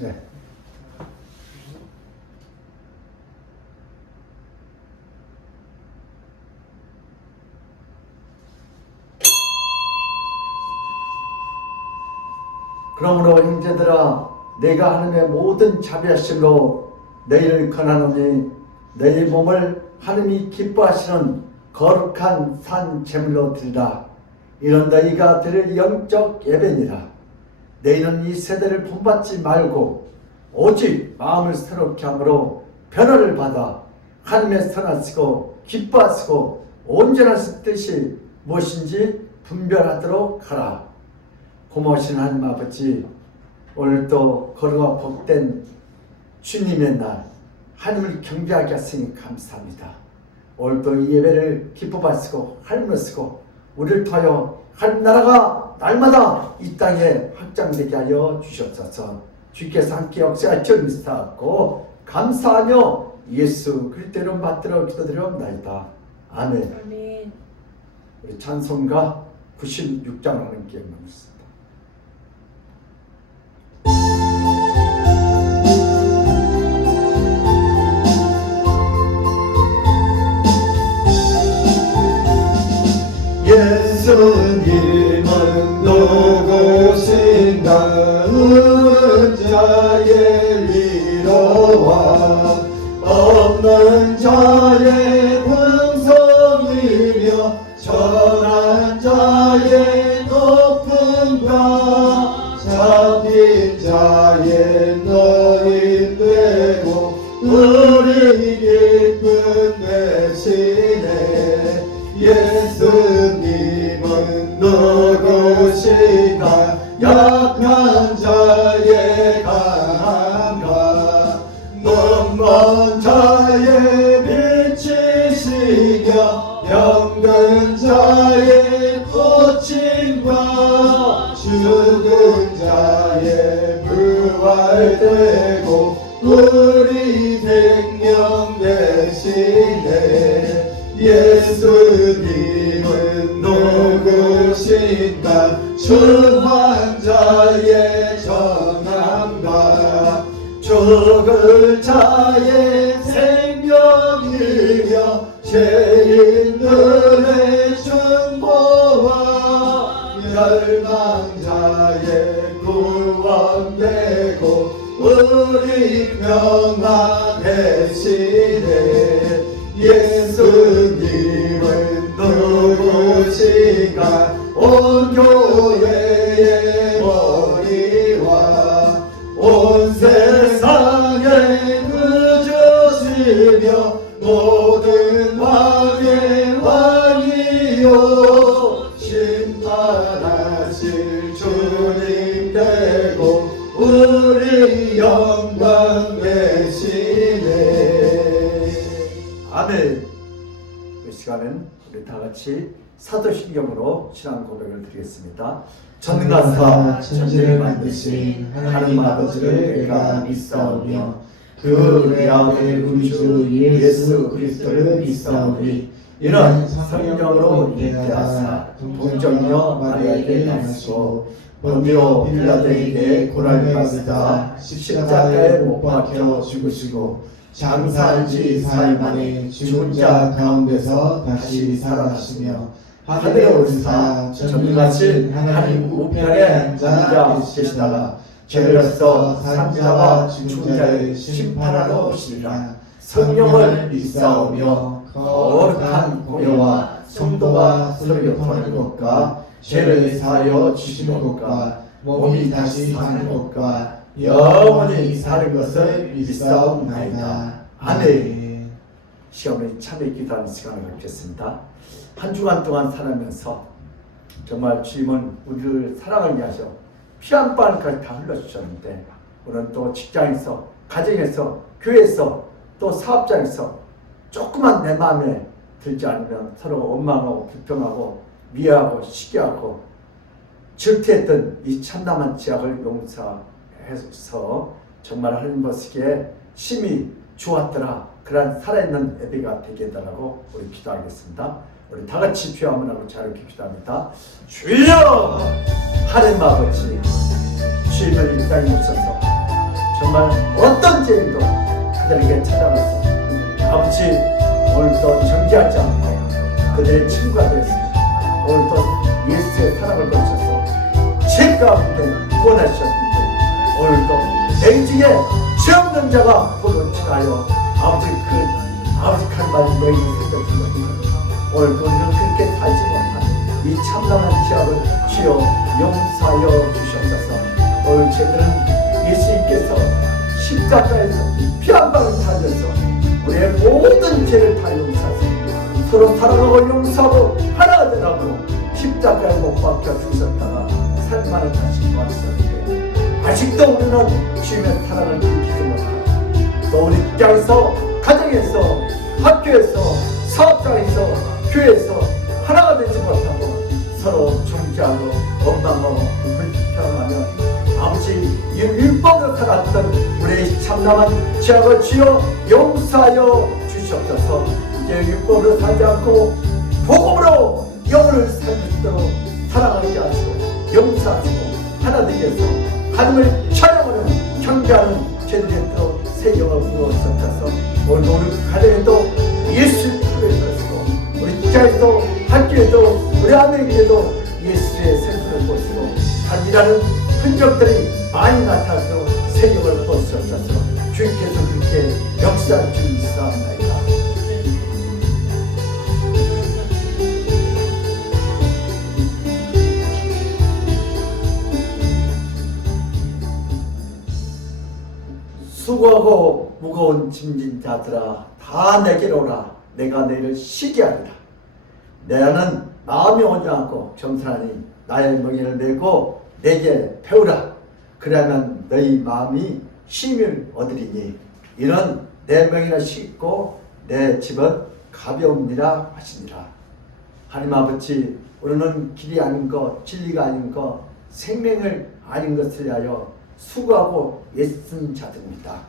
네. 그러므로 형제들아, 내가 하나님의 모든 자비하심으로 너희를 권하노니 너희 몸을 하나님이 기뻐하시는 거룩한 산 제물로 드리라. 이런 너희가 드릴 영적 예배니라. 너희는 이 세대를 본받지 말고 오직 마음을 새롭게 함으로 변화를 받아 하나님의 선하시고 기뻐하시고 온전하신 뜻이 무엇인지 분별하도록 하라. 고마우신 하나님 아버지, 오늘도 거룩하고 복된 주님의 날 하나님을 경배하게 하시니 감사합니다. 오늘도 이 예배를 기뻐 받으시고 하나님으시고 우리를 통하여 하나님 나라가 날마다 이 땅에 확장되게 하여 주시옵소서. 주께서 함께 역사하여 주시옵고 감사하며 예수 그리스도로 받들어 기도드리옵나이다. 아멘. 아멘. 우리 찬송가 96장 하나님께 나누겠습니다. 예수님은 누구신가? 우는 자의 위로와 없는 자의 풍성이며 전한 자의 높음과 잡힌 자의 노인 되고 우리 기쁜 대신에 예수님은 누구시나? 약한 자의 강함과 눈먼 자의 빛이시며 병든 자의 고침과 죽은 자의 부활되고 우리 생명 대신에 예수님은 누구신가? 중환 자의 정함과 죽을 자의 생명이며 죄인들의 중보와 멸망자의 구원되고 우리 평화 대신에 예수님은 누구신가? 온 교회의 머리와 온 세상의 구주시며 모든 왕의 왕이요 심판하실 주님 되고 우리 영광 되시네. 아멘. 이 시간은 우리 다 같이 사도신경으로 신앙 고백을 드리겠습니다. 전능하사 천지를 만드신 하나님 아버지를 내가 믿사오며 그 외아들 우리 주 예수 그리스도를 믿사오니 이는 성령으로 잉태하사 동정녀 마리아에게 나시고 본디오 빌라도에게 고난을 받으사 십자가에 못 박혀 죽으시고 장사한 지 4일 만에 죽은 자 가운데서 다시 살아나시며 하늘에 오르사 전능하신 하나님 우편에 앉아 계시다가 죄로서 산자와 죽은 자를 심판하러 오시리라. 성령을 믿사오며 거룩한 공예와 성도와 서로 교통하는 것과 죄를 사하여 주시는 것과 몸이 다시 사는 것과 영원히 사는 것을 믿사옵나이다. 아멘. 시험을 참여 기도하는 시간을 갖겠습니다. 한 주간 동안 살아면서 정말 주님은 우리를 사랑을 위하셔 피 한 방울까지 다 흘려주셨는데 오늘 또 직장에서, 가정에서, 교회에서, 또 사업장에서 조금만 내 마음에 들지 않으면 서로 원망하고 불평하고 미워하고 시기하고 질투했던 이 참담한 죄악을 용서해서 정말 하나님 보시기에 심히 좋았더라. 그런 살아있는 예배가 되게 해달라고 우리 기도하겠습니다. 우리 다 같이 주여 한번 하고 자유롭게 기도합니다. 주여! 하나님 아버지, 주님을 이 땅에 오셔서 정말 어떤 죄인도 그들에게 찾아가서 아버지 오늘도 정지하지 않고 그들의 친구가 되었습니다. 오늘도 예수의 사랑을 거쳐서 죄 가운데 구원하셨는데 오늘도 내 중에 죄 없는 자가 구원하여 아버지 한 말이 너희는 생겼습니다. 오늘도 우리는 그렇게 살지 못한 이 참담한 죄악을 주여 용서하여 주시옵소서. 오늘 죄들은 예수님께서 십자가에서 피 한 방울 흘려서 우리의 모든 죄를 다 용서하시고 서로 사랑하고 용서하고 하나가 되라고 십자가에 못 박혀 죽으셨다가 살만을 다시 구하셨는데 아직도 우리는 주님의 사랑을 느끼지 못하고 또 우리 직장에서 가정에서 학교에서 사업장에서 교회에서 하나가 되지 못하고 서로 존재하고 원망하고 불평하며 아버지 이 율법으로 살았던 우리의 참남한 죄악을 주여 용서하여 주시옵소서. 이제 율법으로 살지 않고 복음으로 영혼을 살리도록 사랑하게 하시고 용서하시고 하나 되게 해서 하나님을 촬영하는 경배하는 죄들에도 새 영을 부어주셔서 오늘 우리 가정에도 예수를 부를 것이고 우리 직장에도 학교에도 우리 아내에게도 예수의 생수를 보시고 단일하는 흔적들이 많이 나타나서 새 영을 부어주셔서 주님께서 그렇게 역사할 줄 믿사옵나이다. 수고하고 무거운 짐진 자들아 다 내게로 오라. 내가 너희를 쉬게 하리라. 너는 마음이 온전하고 겸손하니 나의 멍에를 메고 내게 배우라. 그러면 너희 마음이 쉼을 얻으리니 이는 내 멍에는 쉽고 내 집은 가벼움이라 하시니라. 하나님 아버지 우리는 길이 아닌 것 진리가 아닌 것 생명을 아닌 것을 위하여 수고하고 애쓴 자들입니다.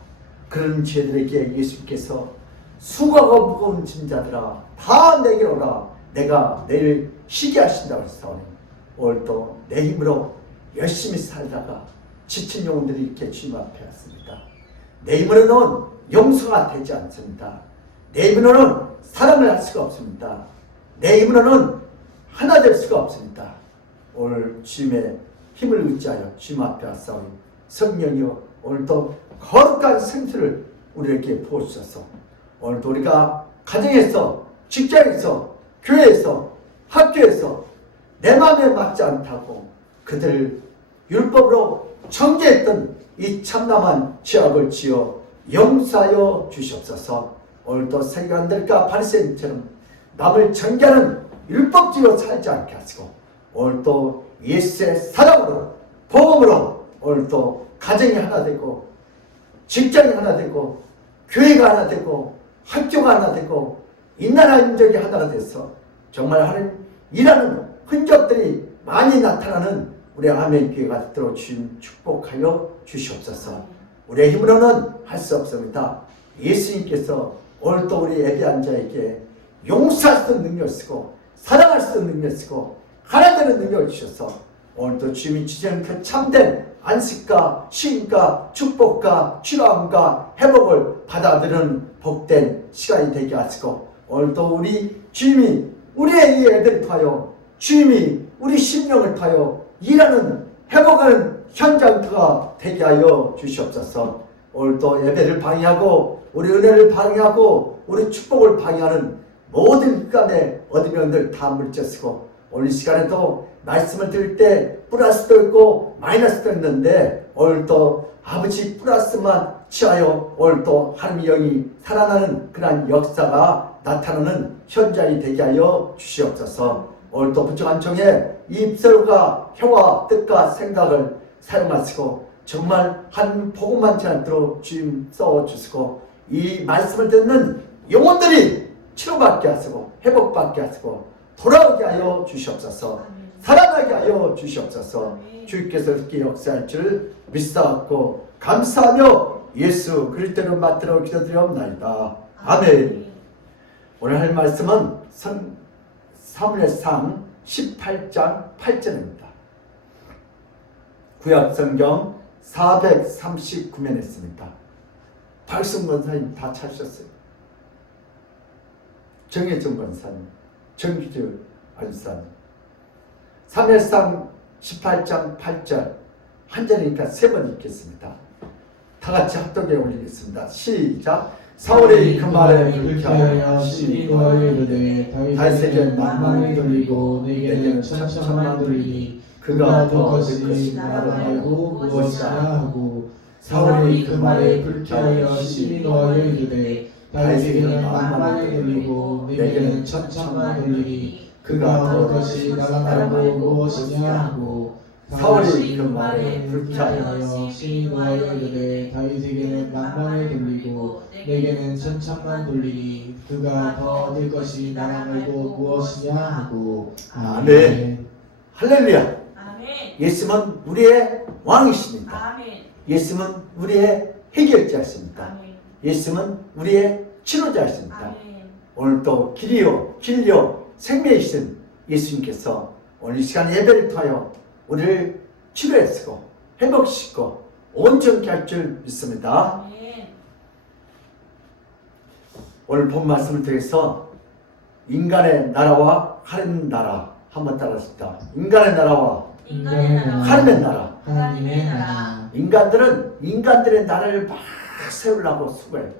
그런 죄들에게 예수님께서 수고하고 무거운 짐자들아 다 내게로 오라. 내가 너희를 쉬게 하신다고 했사오니 오늘도 내 힘으로 열심히 살다가 지친 영혼들이 이렇게 주님 앞에 왔습니다. 내 힘으로는 용서가 되지 않습니다. 내 힘으로는 사랑을 할 수가 없습니다. 내 힘으로는 하나 될 수가 없습니다. 오늘 주님의 힘을 의지하여 주님 앞에 왔사오니 성령이여 오늘도 거룩한 생수를 우리에게 부어주셔서 오늘도 우리가 가정에서 직장에서 교회에서 학교에서 내 마음에 맞지 않다고 그들을 율법으로 정죄했던 이 참남한 죄악을 지어 용서하여 주시옵소서. 오늘도 세관들과 바리새인처럼 남을 정죄하는 율법주의로 살지 않게 하시고 오늘도 예수의 사랑으로 복음으로 오늘도 가정이 하나 되고 직장이 하나 되고 교회가 하나 되고 학교가 하나 되고 이 나라 인적이 하나가 돼서 정말 하나님 일하는 흔적들이 많이 나타나는 우리 아멘교회가 되도록 주님 축복하여 주시옵소서. 우리의 힘으로는 할 수 없습니다. 예수님께서 오늘도 우리 예배한 자에게 용서할 수 있는 능력을 쓰고 사랑할 수 있는 능력을 쓰고 하나 되는 능력을 주셔서 오늘도 주님이 주시는 그 참된 안식과 쉼과 축복과 치료함과 회복을 받아들이는 복된 시간이 되게 하시고 오늘도 우리 주님이 우리의 이 애들을 통하여 주님이 우리 심령을 통하여 일하는 회복하는 현장터가 되게 하여 주시옵소서. 오늘도 예배를 방해하고 우리 은혜를 방해하고 우리 축복을 방해하는 모든 흑암의 어둠들 다 물리쳤고 오늘 시간에도 말씀을 들을 때 플러스도 있고 마이너스도 있는데 오늘도 아버지 플러스만 취하여 오늘도 하나님의 영이 살아나는 그러한 역사가 나타나는 현장이 되게 하여 주시옵소서. 오늘도 부정한 종의 입술과 혀와 뜻과 생각을 사용하시고 정말 한 복음만 않도록 주님 써주시고 이 말씀을 듣는 영혼들이 치료받게 하시고 회복받게 하시고 돌아오게 하여 주시옵소서. 살아나게 하여 주시옵소서. 주께서 이렇게 역사할 줄 믿사옵고 감사하며 예수 그리스도를 맡들어 기도드리옵나이다. 아멘. 오늘 할 말씀은 사무엘상 18장 8절입니다. 구약 성경 439면 했습니다. 박승 권사님 다 차셨어요. 정혜정 권사님, 정규주 권사님. 3회상 18장 8절 한 절이니까 3번 읽겠습니다. 다 같이 합독해 올리겠습니다. 시작. 사울이 그 말에 불쾌하여 시비 노하여 이르되 다윗에게 만만히 돌리고 내게는 천천만 돌리니 그가 더 것이 나로 알고 무엇이냐 하고 사울이 그 말에 불쾌하여 시비 노하여 이르되 다윗에게는 만만히 돌리고 내게는 천천만 돌리니 그가 더 것이 나로 알고 무엇이냐 하고 사울이 그 말에 불쾌하여 시비 노하여 이르되 다윗에게는 만만히 돌리고 내게는 천천만 돌리니 그가 더 얻을 것이 나라 말고 무엇이냐 하고. 아멘. 할렐루야. 아멘. 예수님은 우리의 왕이십니다. 아멘. 예수님은 우리의 해결자이십니다. 아멘. 예수님은 우리의 치료자이십니다. 아멘. 오늘도 길이요 진리요 생명이신 예수님께서 오늘 이 시간 예배를 통하여 우리를 치료하시고 회복시키고 온전케 할 줄 믿습니다. 아멘. 오늘 본 말씀을 통해서 인간의 나라와 하나님 나라 한번 따라합시다. 인간의 나라와 인간의 나라와 하나님의 나라. 하나님의 나라. 인간들은 인간들의 나라를 막 세우려고 수고해요.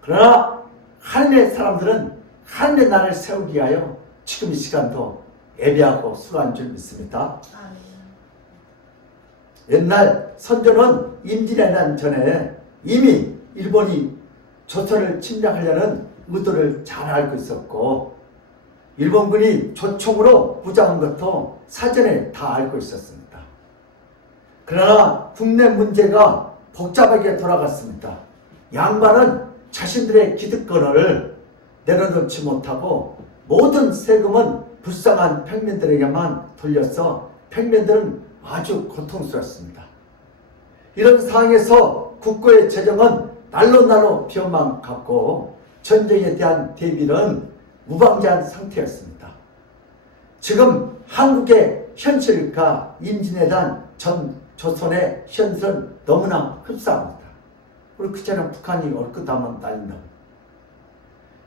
그러나 하나님의 사람들은 하나님의 나라를 세우기 위하여 지금 이 시간도 예배하고 수고한 줄 믿습니다. 아멘. 옛날 선조는 임진왜란 전에 이미 일본이 조선을 침략하려는 의도를 잘 알고 있었고 일본군이 조총으로 무장한 것도 사전에 다 알고 있었습니다. 그러나 국내 문제가 복잡하게 돌아갔습니다. 양반은 자신들의 기득권을 내려놓지 못하고 모든 세금은 불쌍한 평민들에게만 돌려서 평민들은 아주 고통스럽습니다. 이런 상황에서 국고의 재정은 날로 비어만 갔고 전쟁에 대한 대비는 무방비한 상태였습니다. 지금 한국의 현실과 임진왜란 전 조선의 현실은 너무나 흡사합니다. 우리 그전에 북한이 얼끗하면 난리나고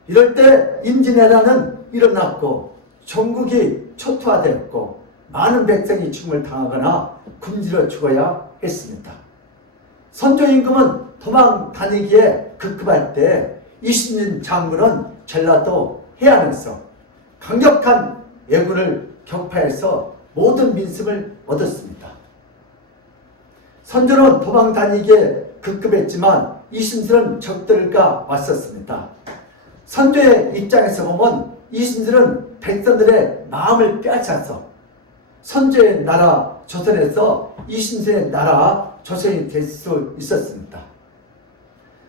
이럴 때 임진왜란은 일어났고 전국이 초토화되었고 많은 백성이 죽음을 당하거나 굶주려 죽어야 했습니다. 선조 임금은 도망 다니기에 급급할 때 이순신 장군은 전라도 해안에서 강력한 왜군을 격파해서 모든 민심을 얻었습니다. 선조는 도망 다니기에 급급했지만 이순신은 적들과 맞섰습니다. 선조의 입장에서 보면 이순신은 백성들의 마음을 빼앗아서 선조의 나라 조선에서 이순신의 나라 조선이 될 수 있었습니다.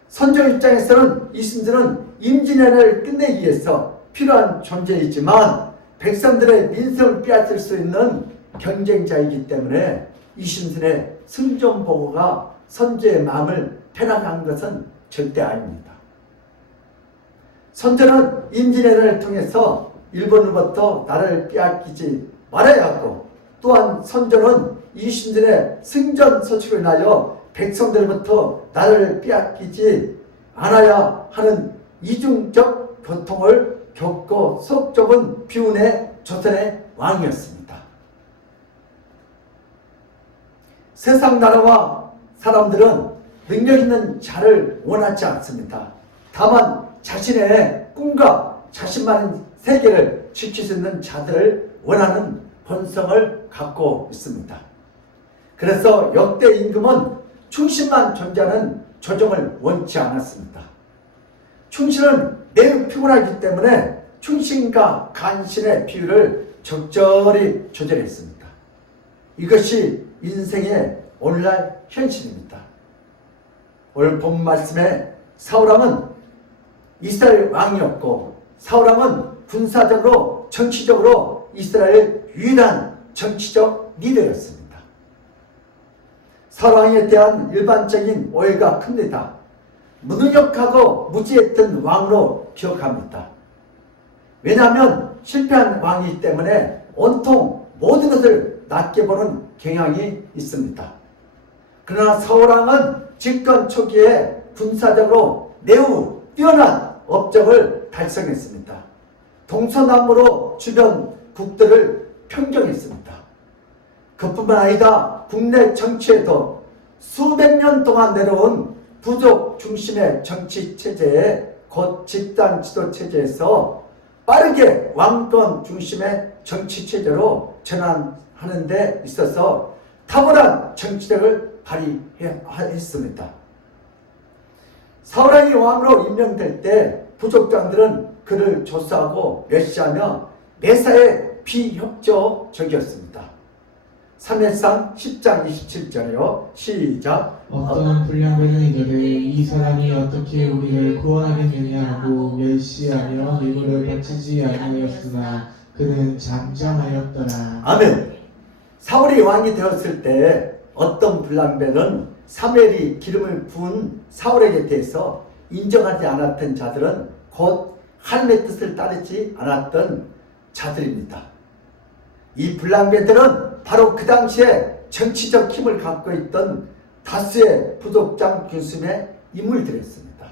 선조 입장에서는 이순신은 임진왜란을 끝내기 위해서 필요한 존재이지만 백성들의 민성을 빼앗을 수 있는 경쟁자이기 때문에 이순신의 승전보고가 선조의 마음을 편안한 것은 절대 아닙니다. 선조는 임진왜란을 통해서 일본으로부터 나라를 빼앗기지 말아야 하고 또한 선조는 이순신의 승전 소식을 인하여 백성들로부터 나라를 빼앗기지 않아야 하는 이중적 고통을 겪고 속 좁은 비운의 조선의 왕이었습니다. 세상 나라와 사람들은 능력 있는 자를 원하지 않습니다. 다만 자신의 꿈과 자신만의 세계를 지킬 수 있는 자들을 원하는 본성을 갖고 있습니다. 그래서 역대 임금은 충신만 존재하는 조정을 원치 않았습니다. 충신은 매우 피곤하기 때문에 충신과 간신의 비율을 적절히 조절했습니다. 이것이 인생의 오늘날 현실입니다. 오늘 본 말씀에 사울왕은 이스라엘 왕이었고 사울왕은 군사적으로 정치적으로 이스라엘 유일한 정치적 리더였습니다. 사울왕에 대한 일반적인 오해가 큽니다. 무능력하고 무지했던 왕으로 기억합니다. 왜냐하면 실패한 왕이기 때문에 온통 모든 것을 낮게 보는 경향이 있습니다. 그러나 사울왕은 집권 초기에 군사적으로 매우 뛰어난 업적을 달성했습니다. 동서남으로 주변 국들을 평정했습니다. 그뿐만 아니라 국내 정치에도 수백 년 동안 내려온 부족 중심의 정치 체제에 곧 집단 지도 체제에서 빠르게 왕권 중심의 정치 체제로 전환하는 데 있어서 탁월한 정치력을 발휘했습니다. 사울왕이 왕으로 임명될 때 부족장들은 그를 조사하고 멸시하며 매사에 비협조적이었습니다. 3회상 10장 27절이요. 시작. 어떤 불량배는 이르되 이 사람이 어떻게 우리를 구원하겠느냐 하고 멸시하며 뇌물을 바치지 아니하였으나 그는 잠잠하였더라. 아멘. 사울이 왕이 되었을 때 어떤 불량배는 사무엘이 기름을 부은 사울에게 대해서 인정하지 않았던 자들은 곧 하나님의 뜻을 따르지 않았던 자들입니다. 이 불량배들은 바로 그 당시에 정치적 힘을 갖고 있던 다수의 부족장 중심의 인물들이었습니다.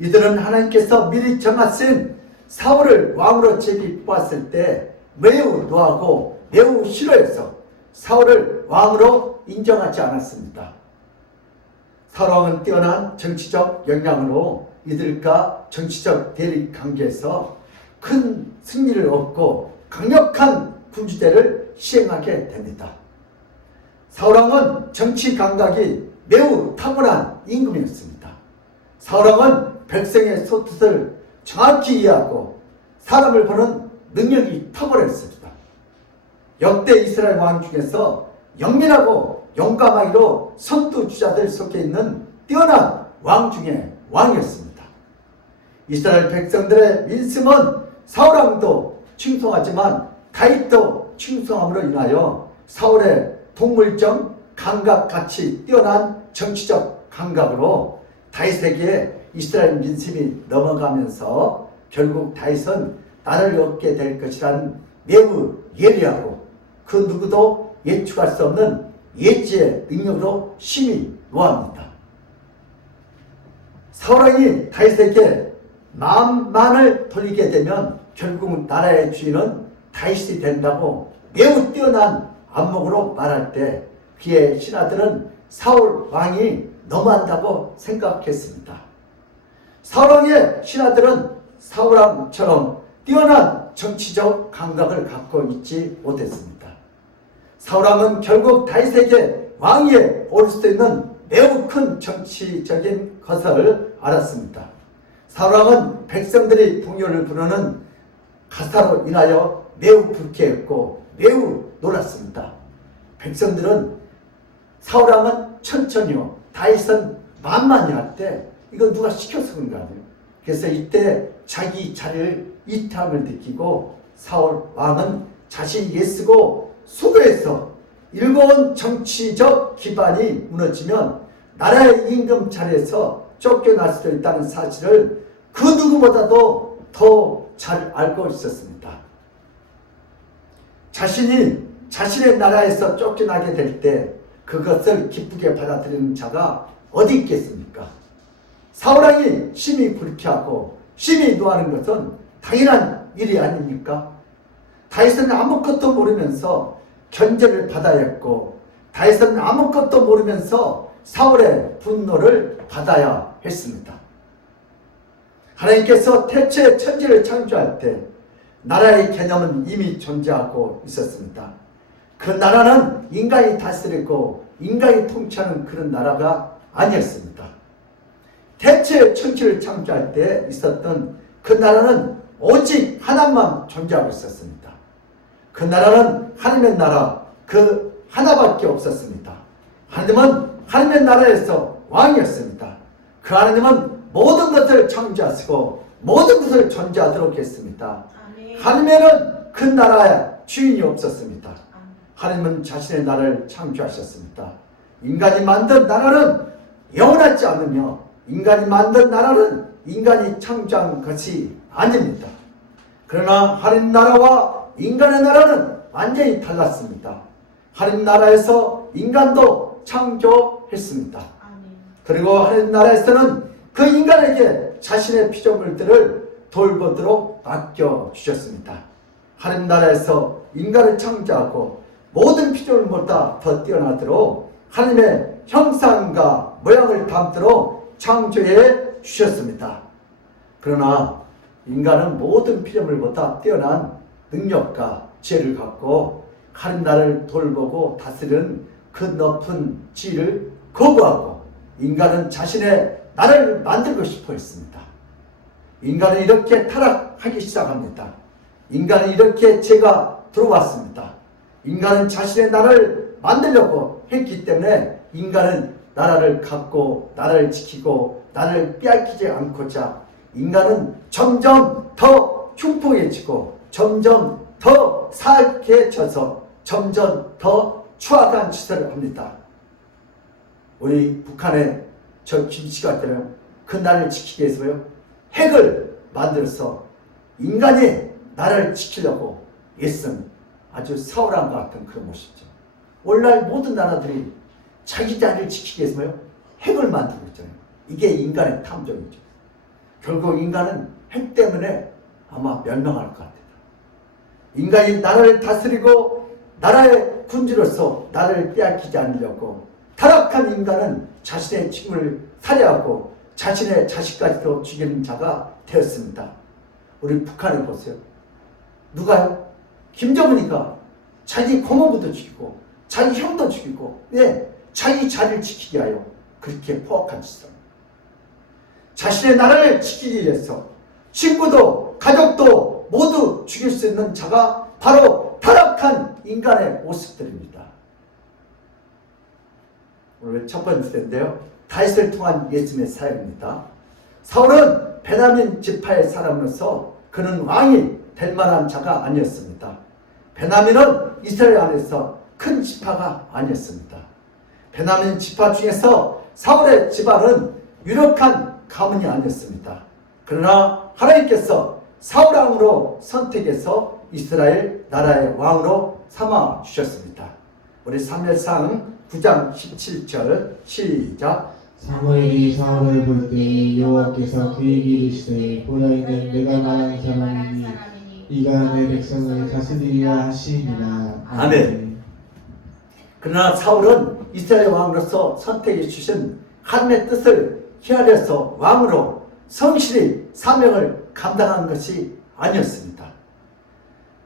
이들은 하나님께서 미리 정하신 사울을 왕으로 제비 뽑았을 때 매우 노하고 매우 싫어해서 사울을 왕으로 인정하지 않았습니다. 사울왕은 뛰어난 정치적 역량으로 이들과 정치적 대립 관계에서 큰 승리를 얻고 강력한 군주제를 시행하게 됩니다. 사울왕은 정치 감각이 매우 탁월한 임금이었습니다. 사울왕은 백성의 소뜻을 정확히 이해하고 사람을 보는 능력이 탁월했습니다. 역대 이스라엘 왕 중에서 영민하고 용감하기로 선두주자들 속에 있는 뛰어난 왕 중에 왕이었습니다. 이스라엘 백성들의 민심은 사울왕도 충성하지만 다윗도 충성함으로 인하여 사울의 동물적 감각같이 뛰어난 정치적 감각으로 다윗에게 이스라엘 민심이 넘어가면서 결국 다윗은 나라를 얻게 될 것이라는 매우 예리하고 그 누구도 예측할 수 없는 예지의 능력으로 심히 노합니다. 사울왕이 다윗에게 마음만을 돌리게 되면 결국 나라의 주인은 다윗이 된다고 매우 뛰어난 안목으로 말할 때 그의 신하들은 사울 왕이 너무한다고 생각했습니다. 사울 왕의 신하들은 사울 왕처럼 뛰어난 정치적 감각을 갖고 있지 못했습니다. 사울 왕은 결국 다윗에게 왕위에 오를 수 있는 매우 큰 정치적인 것을 알았습니다. 사울 왕은 백성들이 동요를 부르는 가사로 인하여 매우 불쾌했고 매우 놀랐습니다. 백성들은 사울 왕은 천천히요, 다윗은 만만히 할 때 이거 누가 시켜서 그런 거 아니에요. 그래서 이때 자기 자리를 이탈함을 느끼고 사울 왕은 자신이 애쓰고 수고해서 일궈온 정치적 기반이 무너지면 나라의 임금 자리에서 쫓겨날 수도 있다는 사실을 그 누구보다도 더 잘 알고 있었습니다. 자신이 자신의 나라에서 쫓겨나게 될 때 그것을 기쁘게 받아들이는 자가 어디 있겠습니까? 사울왕이 심히 불쾌하고 심히 노하는 것은 당연한 일이 아닙니까? 다윗은 아무것도 모르면서 견제를 받아야 했고 다윗은 아무것도 모르면서 사울의 분노를 받아야 했습니다. 하나님께서 태초에 천지를 창조할 때 나라의 개념은 이미 존재하고 있었습니다. 그 나라는 인간이 다스리고 인간이 통치하는 그런 나라가 아니었습니다. 태초에 천지를 창조할 때 있었던 그 나라는 오직 하나만 존재하고 있었습니다. 그 나라는 하나님의 나라 그 하나밖에 없었습니다. 하나님은 하나님의 나라에서 왕이었습니다. 그 하나님은 모든 것을 창조하시고 모든 것을 존재하도록 했습니다. 하나님에는 그 나라의 주인이 없었습니다. 하나님은 자신의 나라를 창조하셨습니다. 인간이 만든 나라는 영원하지 않으며 인간이 만든 나라는 인간이 창조한 것이 아닙니다. 그러나 하나님 나라와 인간의 나라는 완전히 달랐습니다. 하나님 나라에서 인간도 창조했습니다. 아멘. 그리고 하나님 나라에서는 그 인간에게 자신의 피조물들을 돌보도록 맡겨주셨습니다. 하나님 나라에서 인간을 창조하고 모든 피조물보다 더 뛰어나도록 하나님의 형상과 모양을 담도록 창조해 주셨습니다. 그러나 인간은 모든 피조물보다 뛰어난 능력과 지혜를 갖고 하나님 나라를 돌보고 다스리는 그 높은 지혜를 거부하고 인간은 자신의 나라를 만들고 싶어 했습니다. 인간은 이렇게 타락하기 시작합니다. 인간은 이렇게 죄가 들어왔습니다. 인간은 자신의 나라를 만들려고 했기 때문에 인간은 나라를 갖고 나라를 지키고 나라를 빼앗기지 않고자 인간은 점점 더 흉폭해지고 점점 더 사악해져서 점점 더 추악한 짓을 합니다. 우리 북한의 저 김씨 같은 그 나라를 지키기 위해서요 핵을 만들어서 인간이 나라를 지키려고 애쓴 아주 사울왕 같은 그런 모습이죠. 오늘날 모든 나라들이 자기 자리를 지키기 위해서요 핵을 만들고 있잖아요. 이게 인간의 탐정이죠. 결국 인간은 핵 때문에 아마 멸망할 것 같아요. 인간이 나라를 다스리고 나라의 군주로서 나라를 빼앗기지 않으려고 타락한 인간은 자신의 친구를 살해하고 자신의 자식까지도 죽이는 자가 되었습니다. 우리 북한에 보세요. 누가요? 김정은이가 자기 고모부도 죽이고 자기 형도 죽이고 왜? 자기 자리를 지키기 위하여 그렇게 포악한 짓을 합니다. 자신의 나라를 지키기 위해서 친구도 가족도 모두 죽일 수 있는 자가 바로 타락한 인간의 모습들입니다. 오늘 첫 번째인데요. 다윗을 통한 예수님의 사역입니다. 사울은 베냐민 지파의 사람으로서 그는 왕이 될 만한 자가 아니었습니다. 베냐민은 이스라엘 안에서 큰 지파가 아니었습니다. 베냐민 지파 중에서 사울의 집안은 유력한 가문이 아니었습니다. 그러나 하나님께서 사울왕으로 선택해서 이스라엘 나라의 왕으로 삼아 주셨습니다. 우리 사무엘상 9장 17절 시작. 사무엘이 사울을 볼 때 여호와께서 그에게 이르시되 보라 이는 내가 말한 사람이니 이가 내 백성을 다스리리라 하시니라. 아멘. 그러나 사울은 이스라엘 왕으로서 선택해 주신 하나님의 뜻을 헤아려서 왕으로 성실히 사명을 감당한 것이 아니었습니다.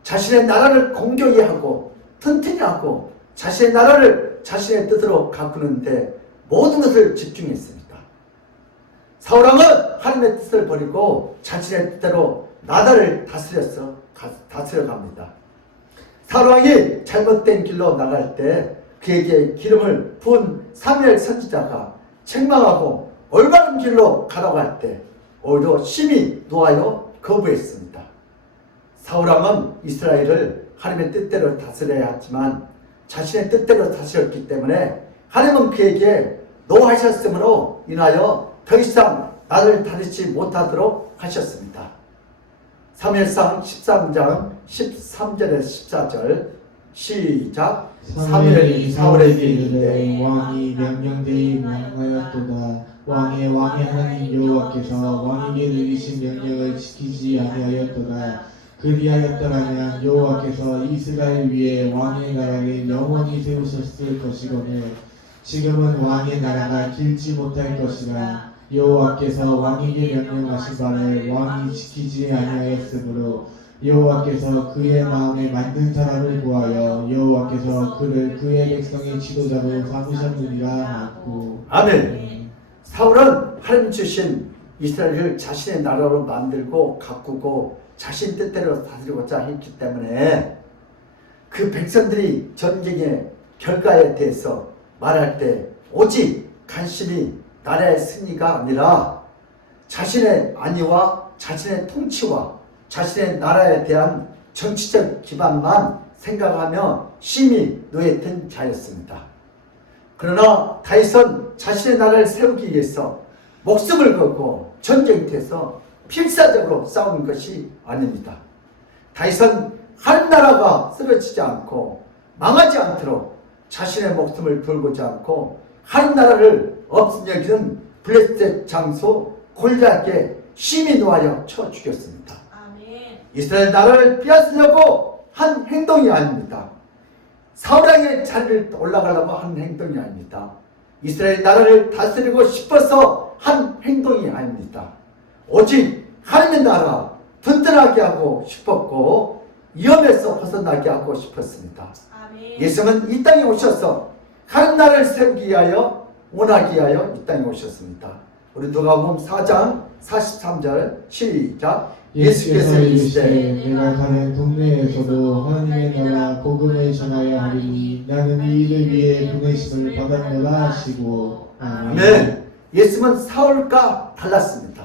자신의 나라를 공경히 하고 튼튼히 하고 자신의 나라를 자신의 뜻으로 가꾸는데 모든 것을 집중했습니다. 사울왕은 하나님의 뜻을 버리고 자신의 뜻대로 나라를 다스려갑니다. 사울왕이 잘못된 길로 나갈 때 그에게 기름을 부은 사무엘 선지자가 책망하고 올바른 길로 가라고 할 때 오히려 심히 노하여 거부했습니다. 사울왕은 이스라엘을 하나님의 뜻대로 다스려야 했지만 자신의 뜻대로 다스렸기 때문에 하나님은 그에게 노하셨으므로 인하여 더 이상 나를 다루지 못하도록 하셨습니다. 사무엘상 13장 13절에서 14절 시작. 사무엘이 사울에게 이르되 왕이 명령되이 명하였도다. 왕의 하나님 여호와께서 왕에게 내리신 명령을 지키지 아니하였도다. 그리하였더라면 여호와께서 이스라엘 위에 왕의 나라를 영원히 세우셨을 것이거늘 지금은 왕의 나라가 길지 못할 것이라. 여호와께서 왕에게 명령하신 바를 왕이 지키지 아니하였으므로 여호와께서 그의 마음에 맞는 사람을 구하여 여호와께서 그를 그의 백성의 지도자로 삼으셨느니라 하고. 아멘. 사울은 하나님 주신 이스라엘을 자신의 나라로 만들고 가꾸고 자신 뜻대로 다스리고자 했기 때문에 그 백성들이 전쟁의 결과에 대해서 말할 때 오직 관심이 나라의 승리가 아니라 자신의 안위와 자신의 통치와 자신의 나라에 대한 정치적 기반만 생각하며 심히 노예된 자였습니다. 그러나 다윗은 자신의 나라를 세우기 위해서 목숨을 걸고 전쟁터에서 필사적으로 싸운 것이 아닙니다. 다윗은 한 나라가 쓰러지지 않고 망하지 않도록 자신의 목숨을 돌보지 않고 하나님 나라를 없인 여기는 블레셋 장소 골리앗에게 심히 노하여 쳐 죽였습니다. 아멘. 이스라엘 나라를 빼앗으려고 한 행동이 아닙니다. 사울왕의 자리를 올라가려고 한 행동이 아닙니다. 이스라엘 나라를 다스리고 싶어서 한 행동이 아닙니다. 오직 하나님의 나라 든든하게 하고 싶었고 위험에서 벗어나게 하고 싶었습니다. 아멘. 예수님은 이 땅에 오셔서 하나님 나라를 세우기 위하여 원하기 위하여 이 땅에 오셨습니다. 우리 누가복음 4장 43절 시작. 예수께서 이르시되 내가 가는 동네에서도 하나님의 나라 복음을 전하여 하리니 나는 이를 위해 보내심을 받았노라 하시고 아멘. 아멘. 예수님은 사울과 달랐습니다.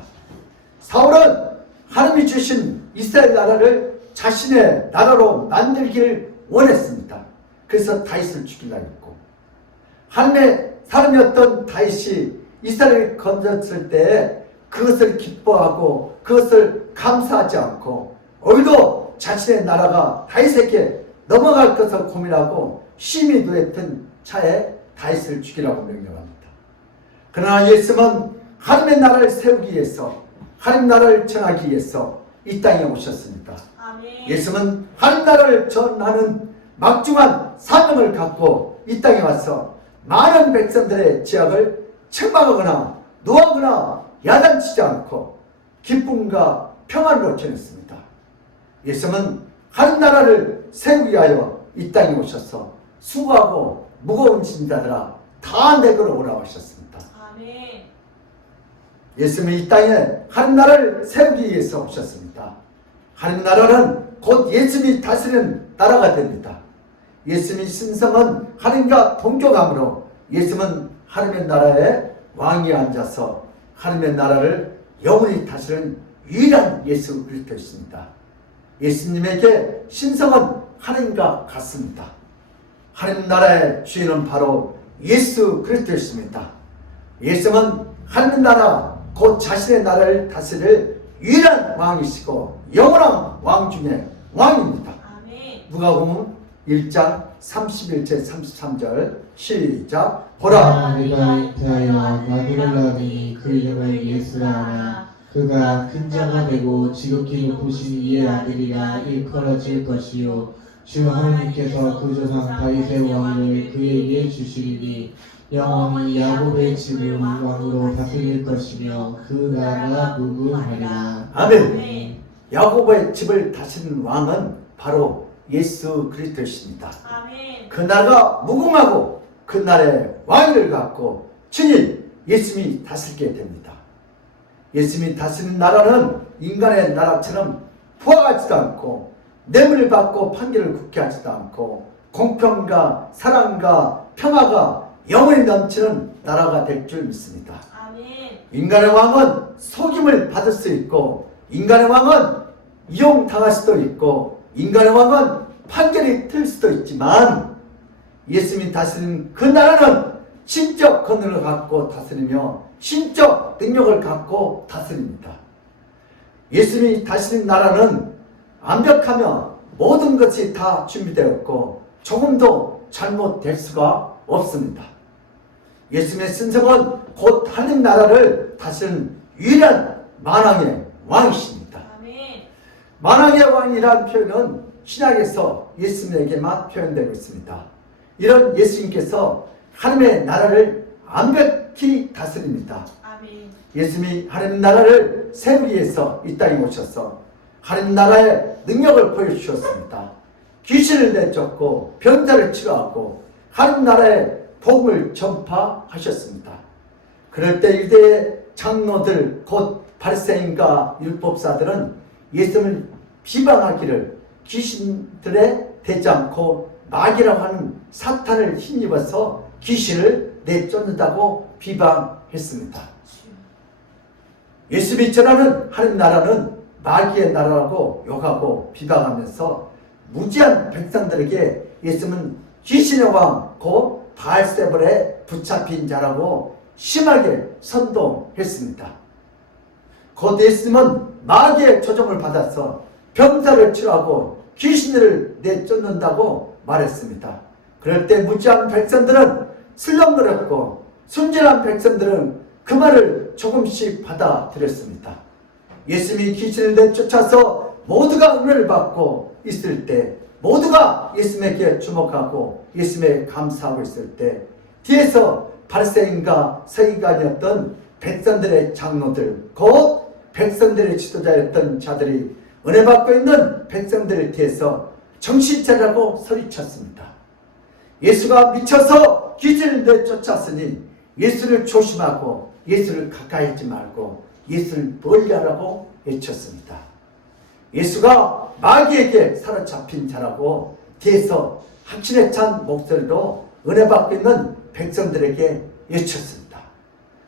사울은 하나님이 주신 이스라엘 나라를 자신의 나라로 만들기를 원했습니다. 그래서 다윗을 죽이려고 했고, 하나님의 사람이었던 다윗이 이스라엘을 건졌을 때 그것을 기뻐하고 그것을 감사하지 않고 오히려 자신의 나라가 다윗에게 넘어갈 것을 고민하고 심히 누했던 차에 다윗을 죽이라고 명령합니다. 그러나 예수님은 하나님의 나라를 세우기 위해서, 하나님 나라를 전하기 위해서 이 땅에 오셨습니다. 아멘. 예수님은 하나님 나라를 전하는 막중한 사명을 갖고 이 땅에 와서 많은 백성들의 죄악을 책망하거나 노하거나 야단치지 않고 기쁨과 평안으로 전했습니다. 예수님은 하나님 나라를 세우기 위하여 이 땅에 오셔서 수고하고 무거운 짐자들아 다 내게로 오라고 하셨습니다. 아멘. 예수님이 이 땅에 하나님 나라를 세우기 위해서 오셨습니다. 하나님 나라는 곧 예수님이 다스리는 나라가 됩니다. 예수님이 신성은 하나님과 동격함으로 예수님은 하나님의 나라에 왕위에 앉아서 하나님의 나라를 영원히 다스리는 유일한 예수 그리스도였습니다. 예수님에게 신성은 하나님과 같습니다. 하나님 나라의 주인은 바로 예수 그리스도였습니다. 예수님은 하나님 나라 곧 자신의 나라를 다스릴 유일한 왕이시고 영원한 왕 중에 왕입니다. 아멘. 누가복음 1장 31절 33절 시작. 보라, 내가 잉태하여 나그를 낳으니 그 이름을 예수라 하라. 그가 큰 자가 되고 지극히 높으신 이의 아들이라 일컬어질 것이요 주 하나님께서 그 조상 다윗의 왕위를 그에게 주시리니 영원히 야곱의 집을 왕으로 다스릴 것이며 그 나라가 무궁하리라. 아멘. 아멘. 야곱의 집을 다스리는 왕은 바로 예수 그리스도십니다. 아멘. 그 나라가 무궁하고 그 나라의 왕위를 갖고 친히 예수님이 다스리게 됩니다. 예수님이 다스리는 나라는 인간의 나라처럼 부하지도 않고 뇌물을 받고 판결을 굳게 하지도 않고 공평과 사랑과 평화가 영원히 넘치는 나라가 될 줄 믿습니다. 아멘. 인간의 왕은 속임을 받을 수 있고 인간의 왕은 이용당할 수도 있고 인간의 왕은 판결이 틀 수도 있지만 예수님이 다스리는 그 나라는 신적 권능을 갖고 다스리며 신적 능력을 갖고 다스립니다. 예수님이 다스리는 나라는 완벽하며 모든 것이 다 준비되었고 조금도 잘못될 수가 없습니다. 예수님의 신성은 곧 하나님 나라를 다스리는 유일한 만왕의 왕이십니다. 아멘. 만왕의 왕이라는 표현은 신약에서 예수님에게만 표현되고 있습니다. 이런 예수님께서 하나님의 나라를 완벽히 다스립니다. 아멘. 예수님이 하나님 나라를 세우기 위해서 이 땅에 오셔서 하나님 나라의 능력을 보여주셨습니다. 귀신을 내쫓고 병자를 치료하고 하나님 나라의 복음을 전파하셨습니다. 그럴 때 유대의 장로들 곧 바리새인과 율법사들은 예수님을 비방하기를 귀신들에 대지 않고 마귀라고 하는 사탄을 힘입어서 귀신을 내쫓는다고 비방했습니다. 예수님이 전하는 하나님 나라는 마귀의 나라라고 욕하고 비방하면서 무지한 백성들에게 예수님은 귀신의 왕 곧 바알세불에 붙잡힌 자라고 심하게 선동했습니다. 곧 예수님은 마귀의 조종을 받아서 병자를 치료하고 귀신들을 내쫓는다고 말했습니다. 그럴 때 무지한 백성들은 슬렁거렸고 순진한 백성들은 그 말을 조금씩 받아들였습니다. 예수님이 귀신을 내쫓아서 모두가 은혜를 받고 있을 때, 모두가 예수님에게 주목하고 예수님에 감사하고 있을 때, 뒤에서 바리새인과 서기관이었던 백성들의 장로들, 곧 백성들의 지도자였던 자들이 은혜 받고 있는 백성들을 뒤에서 정신 차리라고 소리쳤습니다. 예수가 미쳐서 귀신을 내쫓았으니 예수를 조심하고 예수를 가까이 하지 말고 예수를 멀리하라고 외쳤습니다. 예수가 마귀에게 사로잡힌 자라고 뒤에서 확신에 찬 목소리로 은혜 받고 있는 백성들에게 외쳤습니다.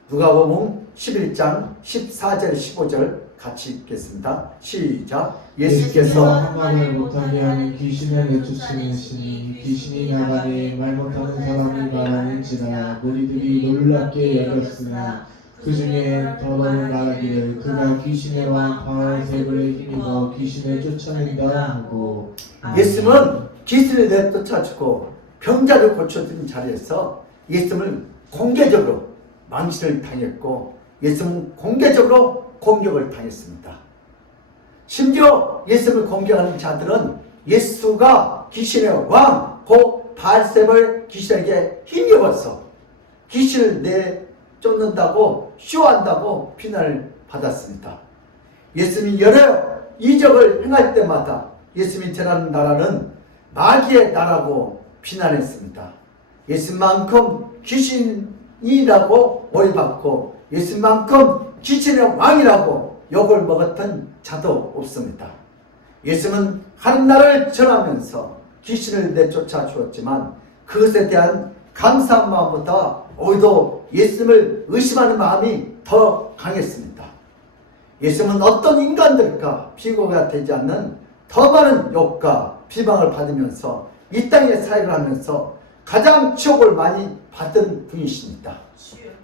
누가복음 11장 14절 15절 같이 읽겠습니다. 시작. 예수께서 한 말을 못하게 하는 귀신을 내쫓으시니 귀신이 나가니 말 못하는 사람이 말하는지라 무리들이 놀랍게 여겼으나 그 중에 더러는 말하기를 그가 귀신의 왕 바알세불에 힘입어 귀신을 쫓아낸다 하고. 예수는 귀신을 내쫓아주고 병자를 고쳐준 자리에서 예수님을 공개적으로 망신을 당했고 예수님은 공개적으로 공격을 당했습니다. 심지어 예수님을 공격하는 자들은 예수가 귀신의 왕, 곧 바알세불 귀신에게 힘입어서 귀신을 내쫓는다고 쇼한다고 비난을 받았습니다. 예수님이 여러 이적을 행할 때마다 예수님이 전하는 나라는 마귀의 나라고 비난했습니다. 예수님만큼 귀신이라고 오해받고 예수님만큼 귀신의 왕이라고 욕을 먹었던 자도 없습니다. 예수님은 하나님 나라를 전하면서 귀신을 내쫓아 주었지만 그것에 대한 감사한 마음보다 오히려 예수님을 의심하는 마음이 더 강했습니다. 예수님은 어떤 인간들과 비교가 되지 않는 더 많은 욕과 비방을 받으면서 이 땅에 사역을 하면서 가장 치욕을 많이 받은 분이십니다.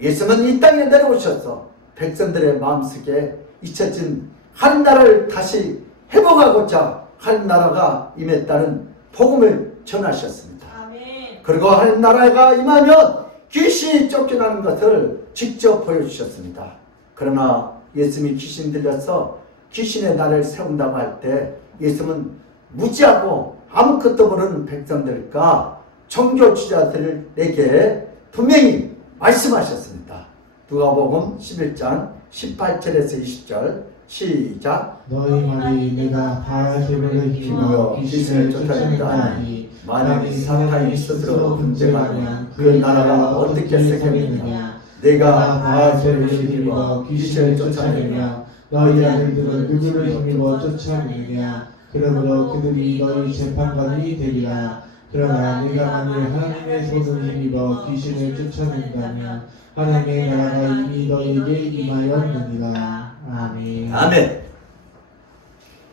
예수님은 이 땅에 내려오셔서 백성들의 마음속에 잊혀진 하나님 나라를 다시 회복하고자 하나님 나라가 임했다는 복음을 전하셨습니다. 아멘. 그리고 하나님 나라가 임하면 귀신이 쫓겨나는 것을 직접 보여주셨습니다. 그러나 예수님이 귀신 들려서 귀신의 나라를 세운다고 할 때 예수님은 무지하고 아무것도 모르는 백성들과 종교주의자들에게 분명히 말씀하셨습니다. 누가복음 11장 18절에서 20절 시작. 너희 말이 내가 바알세불에 힘입어 귀신을 쫓아낸다니 만약 사탄이 스스로 분쟁하면 그 나라가 어떻게 세겠느냐. 내가 바알세불에 힘입어 귀신을 쫓아내며 너희 아들들은 누구를 힘입어 쫓아내느냐. 그러므로 그들이 너희 재판관이 되리라. 그러나 네가 만일 하나님의 손을 힘입어 귀신을 쫓아낸다면 하나님의 나라가 이미 너희에게 임하였느니라. 아멘. 아멘.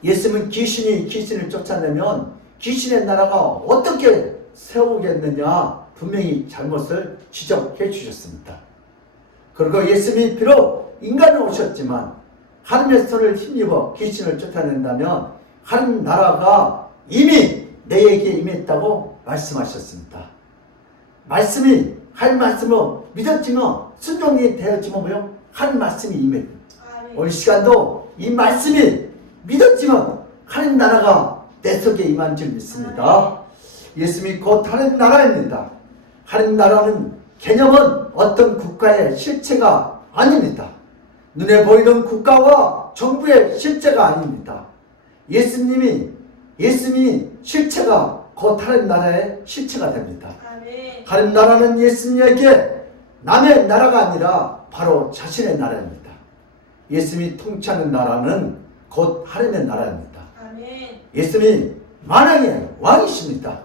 예수님은 귀신을 쫓아내면 귀신의 나라가 어떻게 세우겠느냐 분명히 잘못을 지적해 주셨습니다. 그리고 예수님이 비록 인간으로 오셨지만 하나님의 손을 힘입어 귀신을 쫓아낸다면 하나님 나라가 이미 내게 임했다고 말씀하셨습니다. 말씀이 할 말씀으로 믿었지만 순종이 되었지만 뭐요? 한 말씀이 임했다. 오늘 시간도 이 말씀이 믿었지만 하나님 나라가 내 속에 임한 줄 믿습니다. 예수님이 곧 하나님 나라입니다. 하나님 나라는 개념은 어떤 국가의 실체가 아닙니다. 눈에 보이는 국가와 정부의 실체가 아닙니다. 예수님이 실체가 곧 하나님 나라의 실체가 됩니다. 아멘. 하나님 나라는 예수님에게 남의 나라가 아니라 바로 자신의 나라입니다. 예수님이 통치하는 나라는 곧 하나님의 나라입니다. 아멘. 예수님이 만왕의 왕이십니다.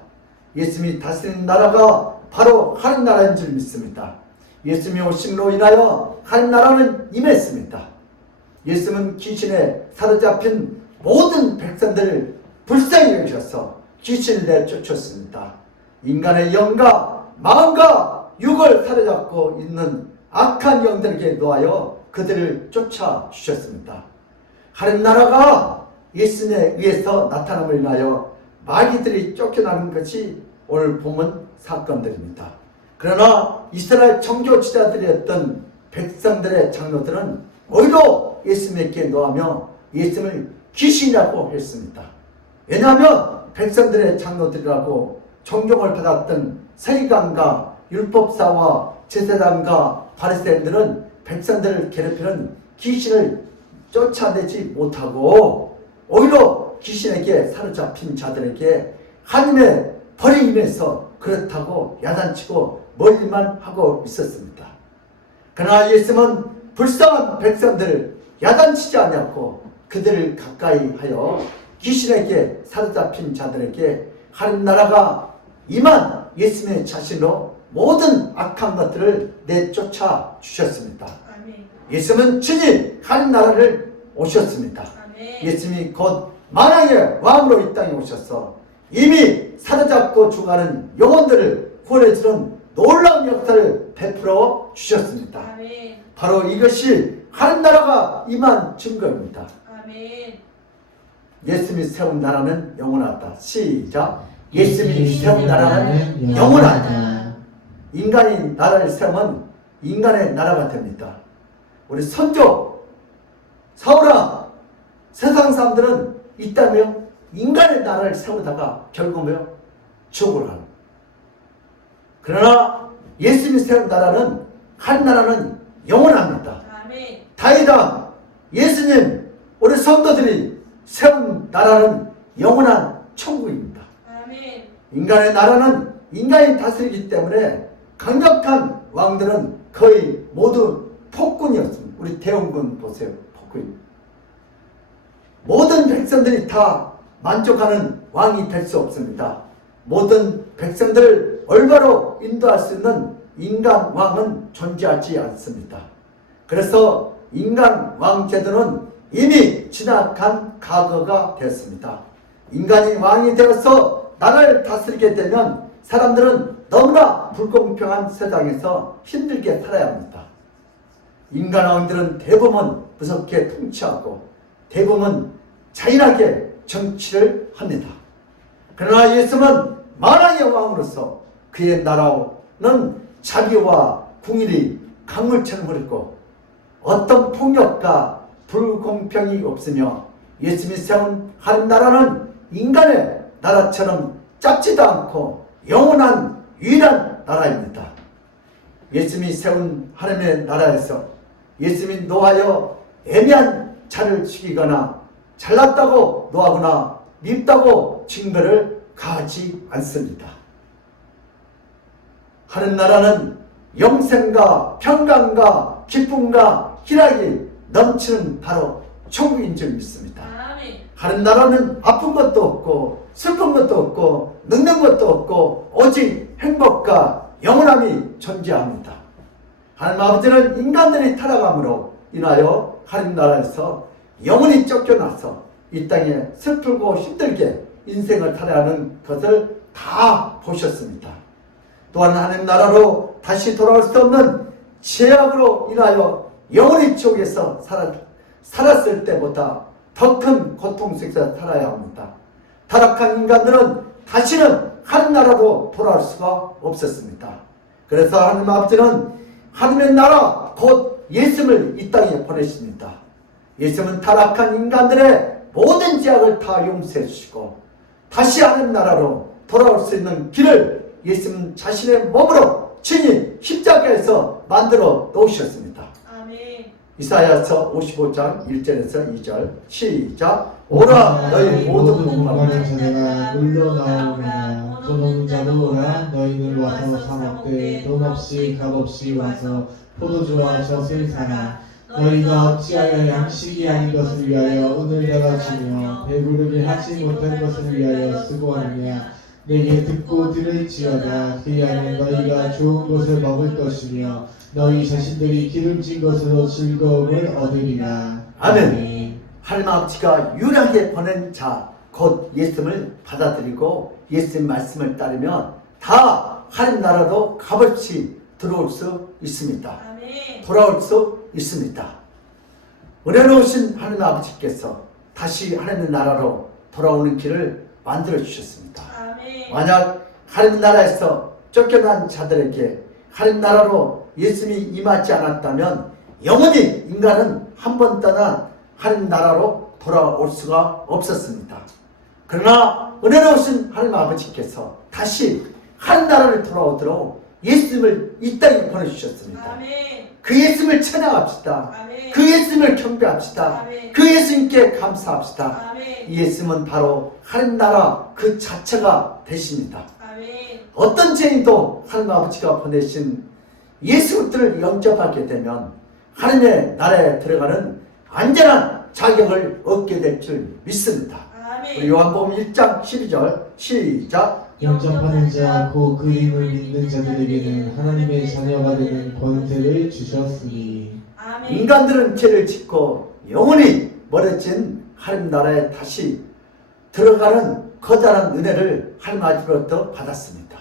예수님이 다스리는 나라가 바로 하나님 나라인 줄 믿습니다. 예수님이 오심으로 인하여 하나님 나라는 임했습니다. 예수님은 귀신에 사로잡힌 모든 백성들을 불쌍히 여기셔서 귀신을 내쫓았습니다. 인간의 영과 마음과 육을 사로잡고 있는 악한 영들에게 놓아여 그들을 쫓아주셨습니다. 하나님 나라가 예수님에 의해서 나타남을 인하여 마귀들이 쫓겨나는 것이 오늘 보면 사건들입니다. 그러나 이스라엘 청교지자들이었던 백성들의 장로들은 오히려 예수님께 노하며 예수님을 귀신이라고 했습니다. 왜냐하면 백성들의 장로들이라고 존경을 받았던 서기관과 율법사와 제사장과 바리새인들은 백성들을 괴롭히는 귀신을 쫓아내지 못하고 오히려 귀신에게 사로잡힌 자들에게 하나님의 벌이 임해서 그렇다고 야단치고 멀리만 하고 있었습니다. 그러나 예수님은 불쌍한 백성들을 야단치지 않았고 그들을 가까이 하여 귀신에게 사로잡힌 자들에게 하나님 나라가 임한 예수님의 자신으로 모든 악한 것들을 내쫓아 주셨습니다. 아멘. 예수님은 친히 하나님 나라를 오셨습니다. 아멘. 예수님이 곧 만왕의 왕으로 이 땅에 오셔서 이미 사로잡고 죽어가는 영혼들을 구원해주는 놀라운 역사를 베풀어 주셨습니다. 아멘. 바로 이것이 하나님 나라가 임한 증거입니다. 아멘. 예수님이 세운 나라는 영원하다. 시작. 예수님이 세운 나라는 영원하다. 인간이 나라를 세우면 인간의 나라가 됩니다. 우리 선조 사울아, 세상 사람들은 있다며 인간의 나라를 세우다가 결국은 죽으러 가는. 그러나 예수님이 세운 나라는 한 나라는 영원합니다. 아멘. 다이다 예수님 우리 성도들이 세운 나라는 영원한 천국입니다. 아멘. 인간의 나라는 인간이 다스리기 때문에 강력한 왕들은 거의 모두 폭군이었습니다. 우리 대원군 보세요. 폭군. 모든 백성들이 다 만족하는 왕이 될 수 없습니다. 모든 백성들을 올바로 인도할 수 있는 인간 왕은 존재하지 않습니다. 그래서 인간 왕 제도는 이미 지나간 과거가 되었습니다. 인간이 왕이 되어서 나라를 다스리게 되면 사람들은 너무나 불공평한 세상에서 힘들게 살아야 합니다. 인간 왕들은 대부분 무섭게 통치하고 대부분 잔인하게 정치를 합니다. 그러나 예수는 만왕의 왕으로서 그의 나라는 자비와 궁일이 강물처럼 흐르고 어떤 폭력과 불공평이 없으며 예수님이 세운 하나님 나라는 인간의 나라처럼 짧지도 않고 영원한 유일한 나라입니다. 예수님이 세운 하나님의 나라에서 예수님이 노하여 애매한 자를 죽이거나 잘났다고 노하거나 밉다고 징벌을 가하지 않습니다. 하나님 나라는 영생과 평강과 기쁨과 희락이 넘치는 바로 천국인 줄 믿습니다. 아멘. 하나님 나라는 아픈 것도 없고 슬픈 것도 없고 늙는 것도 없고 오직 행복과 영원함이 존재합니다. 하나님 아버지는 인간들이 타락함으로 인하여 하나님 나라에서 영원히 쫓겨나서 이 땅에 슬프고 힘들게 인생을 살아야 하는 것을 다 보셨습니다. 또한 하나님 나라로 다시 돌아올 수 없는 죄악으로 인하여 영원히 지옥에서 살았을 때보다 더 큰 고통 속에서 살아야 합니다. 타락한 인간들은 다시는 하나님 나라로 돌아올 수가 없었습니다. 그래서 하나님 아버지는 하나님의 나라 곧 예수님을 이 땅에 보내십니다. 예수님은 타락한 인간들의 모든 죄악을 다 용서해 주시고 다시 하나님 나라로 돌아올 수 있는 길을 예수님 자신의 몸으로 친히 십자가에서 만들어 놓으셨습니다. 아멘. 이사야서 55장 1절에서 2절 시작. 오라 너희 모든 목마른 목마른 자들아 물러나오라. 돈 없는 자도 오라. 너희는 와서 사 먹되 돈 없이 값 없이 와서 포도주와 젖을 사라. 너희가 어찌하여 양식이 아닌 것을 위하여 오늘 내가 주며 배부르게 하지 못한 것을 위하여 수고하느냐. 내게 듣고 들을지어다. 그리하면 너희가 좋은 것을 먹을 것이며 너희 자신들이 기름진 것으로 즐거움을 얻으리라. 아멘. 하나님 아버지가 유일하게 보낸 자 곧 예수님을 받아들이고 예수님 말씀을 따르면 다 하나님 나라도 값없이 들어올 수 있습니다. 아멘. 돌아올 수 있습니다. 은혜로우신 하나님 아버지께서 다시 하나님 나라로 돌아오는 길을 만들어 주셨습니다. 아멘. 만약 하나님 나라에서 쫓겨난 자들에게 하나님 나라로 예수님이 임하지 않았다면 영원히 인간은 한 번 떠나 하나님 나라로 돌아올 수가 없었습니다. 그러나 은혜로우신 하나님 아버지께서 다시 하나님 나라를 돌아오도록 예수님을 이 땅에 보내주셨습니다. 아멘. 그 예수님을 찬양합시다. 아멘. 그 예수님을 경배합시다. 아멘. 그 예수님께 감사합시다. 아멘. 이 예수님은 바로 하나님 나라 그 자체가 되십니다. 아멘. 어떤 죄인도 하나님 아버지가 보내신 예수들을 영접하게 되면 하나님의 나라에 들어가는 안전한 자격을 얻게 될 줄 믿습니다. 우리 아멘. 요한복음 1장 12절 시작. 영접하는 자 곧 그 이름을 믿는 자들에게는 하나님의 자녀가 되는 권세를 주셨으니. 아멘. 인간들은 죄를 짓고 영원히 멀어진 하나님 나라에 다시 들어가는 커다란 은혜를 하나님 아버지로부터 받았습니다.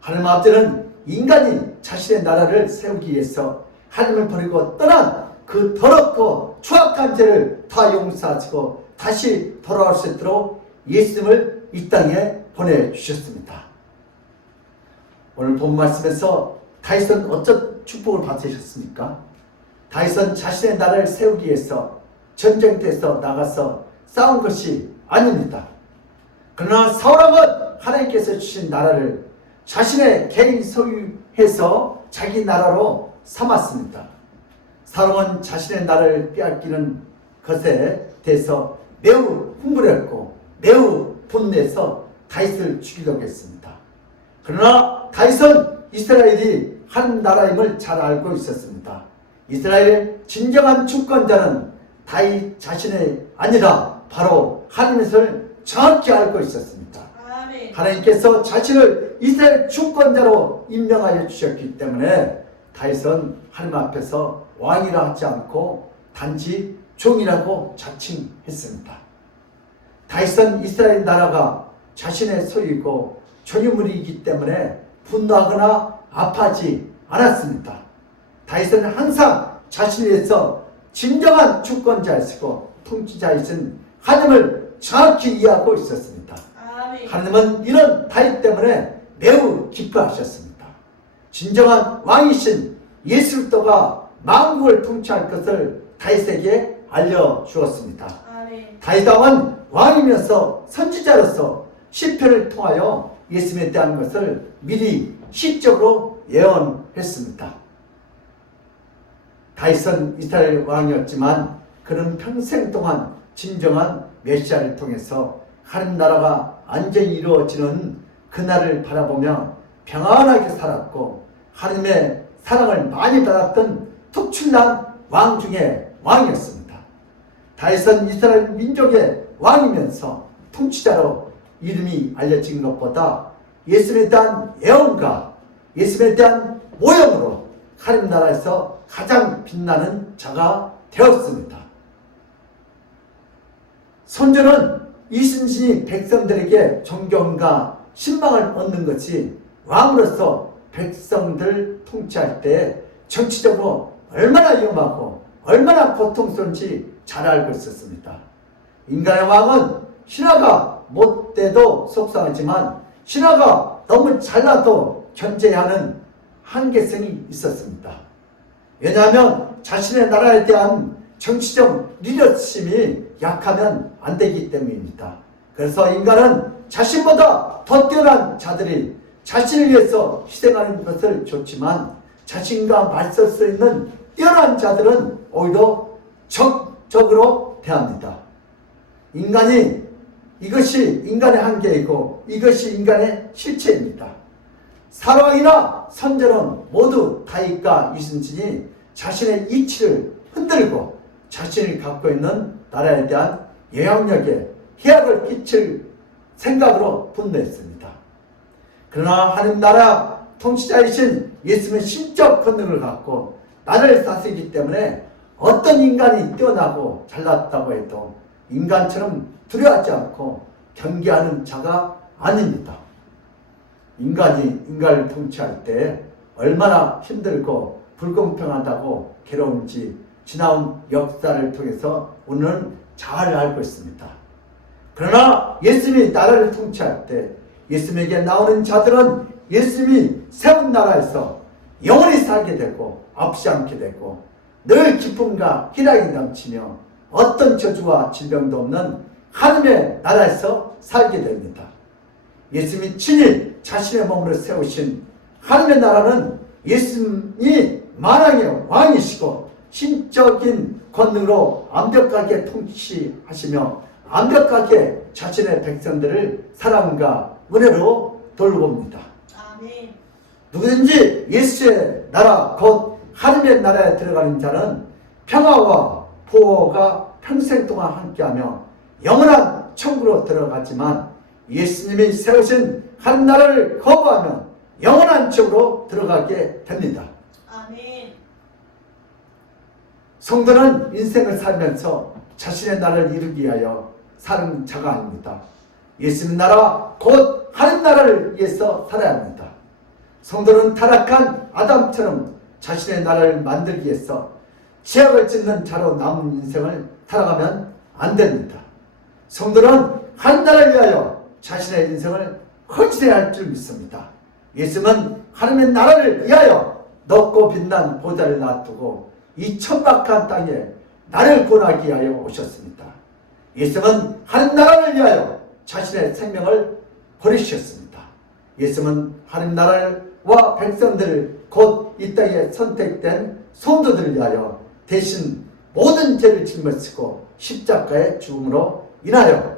하나님 아버지는 인간이 자신의 나라를 세우기 위해서 하나님을 버리고 떠난 그 더럽고 추악한 죄를 다 용서하시고 다시 돌아올 수 있도록 예수님을 이 땅에 보내주셨습니다. 오늘 본 말씀에서 다윗은 어떤 축복을 받으셨습니까? 다윗은 자신의 나라를 세우기 위해서 전쟁터에서 나가서 싸운 것이 아닙니다. 그러나 사울왕은 하나님께서 주신 나라를 자신의 개인 소유해서 자기 나라로 삼았습니다. 사울은 자신의 나라를 빼앗기는 것에 대해서 매우 흥분했고 매우 분내서 다윗을 죽이려고 했습니다. 그러나 다윗은 이스라엘이 한 나라임을 잘 알고 있었습니다. 이스라엘의 진정한 주권자는 다윗 자신이 아니라 바로 하나님을 정확히 알고 있었습니다. 아멘. 하나님께서 자신을 이스라엘 주권자로 임명하여 주셨기 때문에 다윗은 하나님 앞에서 왕이라 하지 않고 단지 종이라고 자칭했습니다. 다윗은 이스라엘 나라가 자신의 소유이고 전유물이기 때문에 분노하거나 아파하지 않았습니다. 다윗은 항상 자신에서 진정한 주권자이시고 통치자이신 하나님을 정확히 이해하고 있었습니다. 아멘. 하나님은 이런 다윗 때문에 매우 기뻐하셨습니다. 진정한 왕이신 예수 그리스도가 만국을 통치할 것을 다윗에게 알려주었습니다. 아멘. 다윗 왕은 왕이면서 선지자로서 시편을 통하여 예수님에 대한 것을 미리 시적으로 예언했습니다. 다윗은 이스라엘 왕이었지만 그는 평생 동안 진정한 메시아를 통해서 하나님 나라가 안전히 이루어지는 그날을 바라보며 평안하게 살았고 하나님의 사랑을 많이 받았던 특출난 왕 중에 왕이었습니다. 다윗은 이스라엘 민족의 왕이면서 통치자로 이름이 알려진 것보다 예수님에 대한 예언과 예수님에 대한 모형으로 하나님 나라에서 가장 빛나는 자가 되었습니다. 선조는 이순신이 백성들에게 존경과 신망을 얻는 것이 왕으로서 백성들 통치할 때 정치적으로 얼마나 위험하고 얼마나 고통스러운지 잘 알고 있었습니다. 인간의 왕은 신하가 못돼도 속상하지만 신하가 너무 잘나도 견제해야 하는 한계성이 있었습니다. 왜냐하면 자신의 나라에 대한 정치적 리더십이 약하면 안 되기 때문입니다. 그래서 인간은 자신보다 더 뛰어난 자들이 자신을 위해서 희생하는 것을 좋지만 자신과 맞설 수 있는 뛰어난 자들은 오히려 적으로 대합니다. 이것이 인간의 한계이고 이것이 인간의 실체입니다. 사랑이나 선조는 모두 다윗과 이순신이 자신의 이치를 흔들고 자신이 갖고 있는 나라에 대한 영향력에 해악을 끼칠 생각으로 분노했습니다. 그러나 하나님 나라 통치자이신 예수님의 신적 권능을 갖고 나라를 다스리기 때문에 어떤 인간이 뛰어나고 잘났다고 해도 인간처럼 두려워하지 않고 경계하는 자가 아닙니다. 인간이 인간을 통치할 때 얼마나 힘들고 불공평하다고 괴로운지 지나온 역사를 통해서 우리는 잘 알고 있습니다. 그러나 예수님이 나라를 통치할 때 예수님에게 나오는 자들은 예수님이 세운 나라에서 영원히 살게 되고 없지 않게 되고 늘 기쁨과 희락이 넘치며 어떤 저주와 질병도 없는 하늘의 나라에서 살게 됩니다. 예수님이 친히 자신의 몸으로 세우신 하늘의 나라는 예수님이 만왕의 왕이시고 신적인 권능으로 완벽하게 통치하시며 완벽하게 자신의 백성들을 사랑과 은혜로 돌봅니다. 아멘. 누구든지 예수의 나라 곧 하늘의 나라에 들어가는 자는 평화와 보호가 평생 동안 함께하며 영원한 천국으로 들어가지만 예수님이 세우신 하늘 나라를 거부하면 영원한 천국으로 들어가게 됩니다. 아멘. 성도는 인생을 살면서 자신의 나라를 이루기 위하여 사는 자가 아닙니다. 예수님 나라 곧 하늘 나라를 위해서 살아야 합니다. 성도는 타락한 아담처럼 자신의 나라를 만들기 위해서 죄악을 짓는 자로 남은 인생을 살아가면 안 됩니다. 성도는 하늘 나라를 위하여 자신의 인생을 헌신해야 할 줄 믿습니다. 예수님은 하나님의 나라를 위하여 높고 빛난 보좌를 놔두고 이 천박한 땅에 나를 구원하기 위하여 오셨습니다. 예수님은 하나님 나라를 위하여 자신의 생명을 버리셨습니다. 예수님은 하나님 나라와 백성들을 곧 이 땅에 선택된 성도들을 위하여 대신 모든 죄를 짊어지고 십자가의 죽음으로 인하여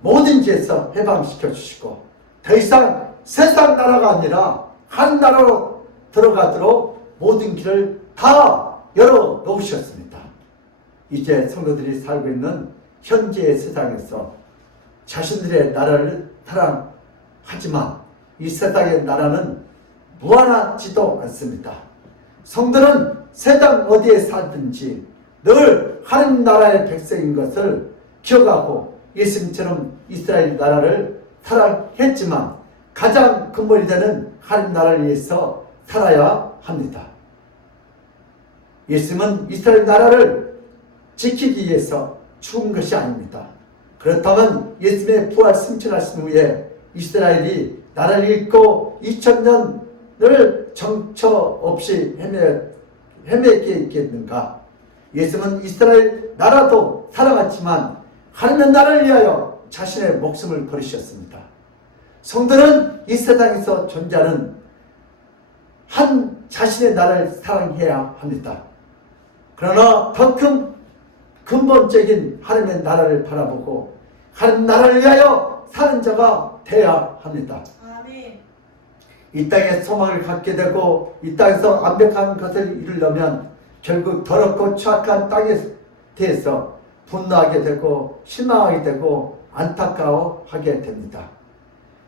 모든 죄에서 해방시켜 주시고 더 이상 세상 나라가 아니라 한 나라로 들어가도록 모든 길을 다 열어 놓으셨습니다. 이제 성도들이 살고 있는 현재의 세상에서 자신들의 나라를 사랑하지만 이 세상의 나라는 무한하지도 않습니다. 성도는 세상 어디에 살든지 늘 하나님 나라의 백성인 것을 기억하고 예수님처럼 이스라엘 나라를 사랑했지만 가장 근본이 되는 하나님 나라를 위해서 살아야 합니다. 예수님은 이스라엘 나라를 지키기 위해서 죽은 것이 아닙니다. 그렇다면 예수님의 부활 승천하신 후에 이스라엘이 나라를 잃고 2000년을 정처 없이 헤매게 있겠는가? 예수님은 이스라엘 나라도 사랑했지만 하나님의 나라를 위하여 자신의 목숨을 버리셨습니다. 성도는 이 세상에서 존재하는 한 자신의 나라를 사랑해야 합니다. 그러나 더 큰 근본적인 하나님의 나라를 바라보고 하나님 나라를 위하여 사는 자가 되어야 합니다. 아멘. 이 땅에 소망을 갖게 되고 이 땅에서 완벽한 것을 이루려면 결국 더럽고 추악한 땅에 대해서 분노하게 되고 실망하게 되고 안타까워하게 됩니다.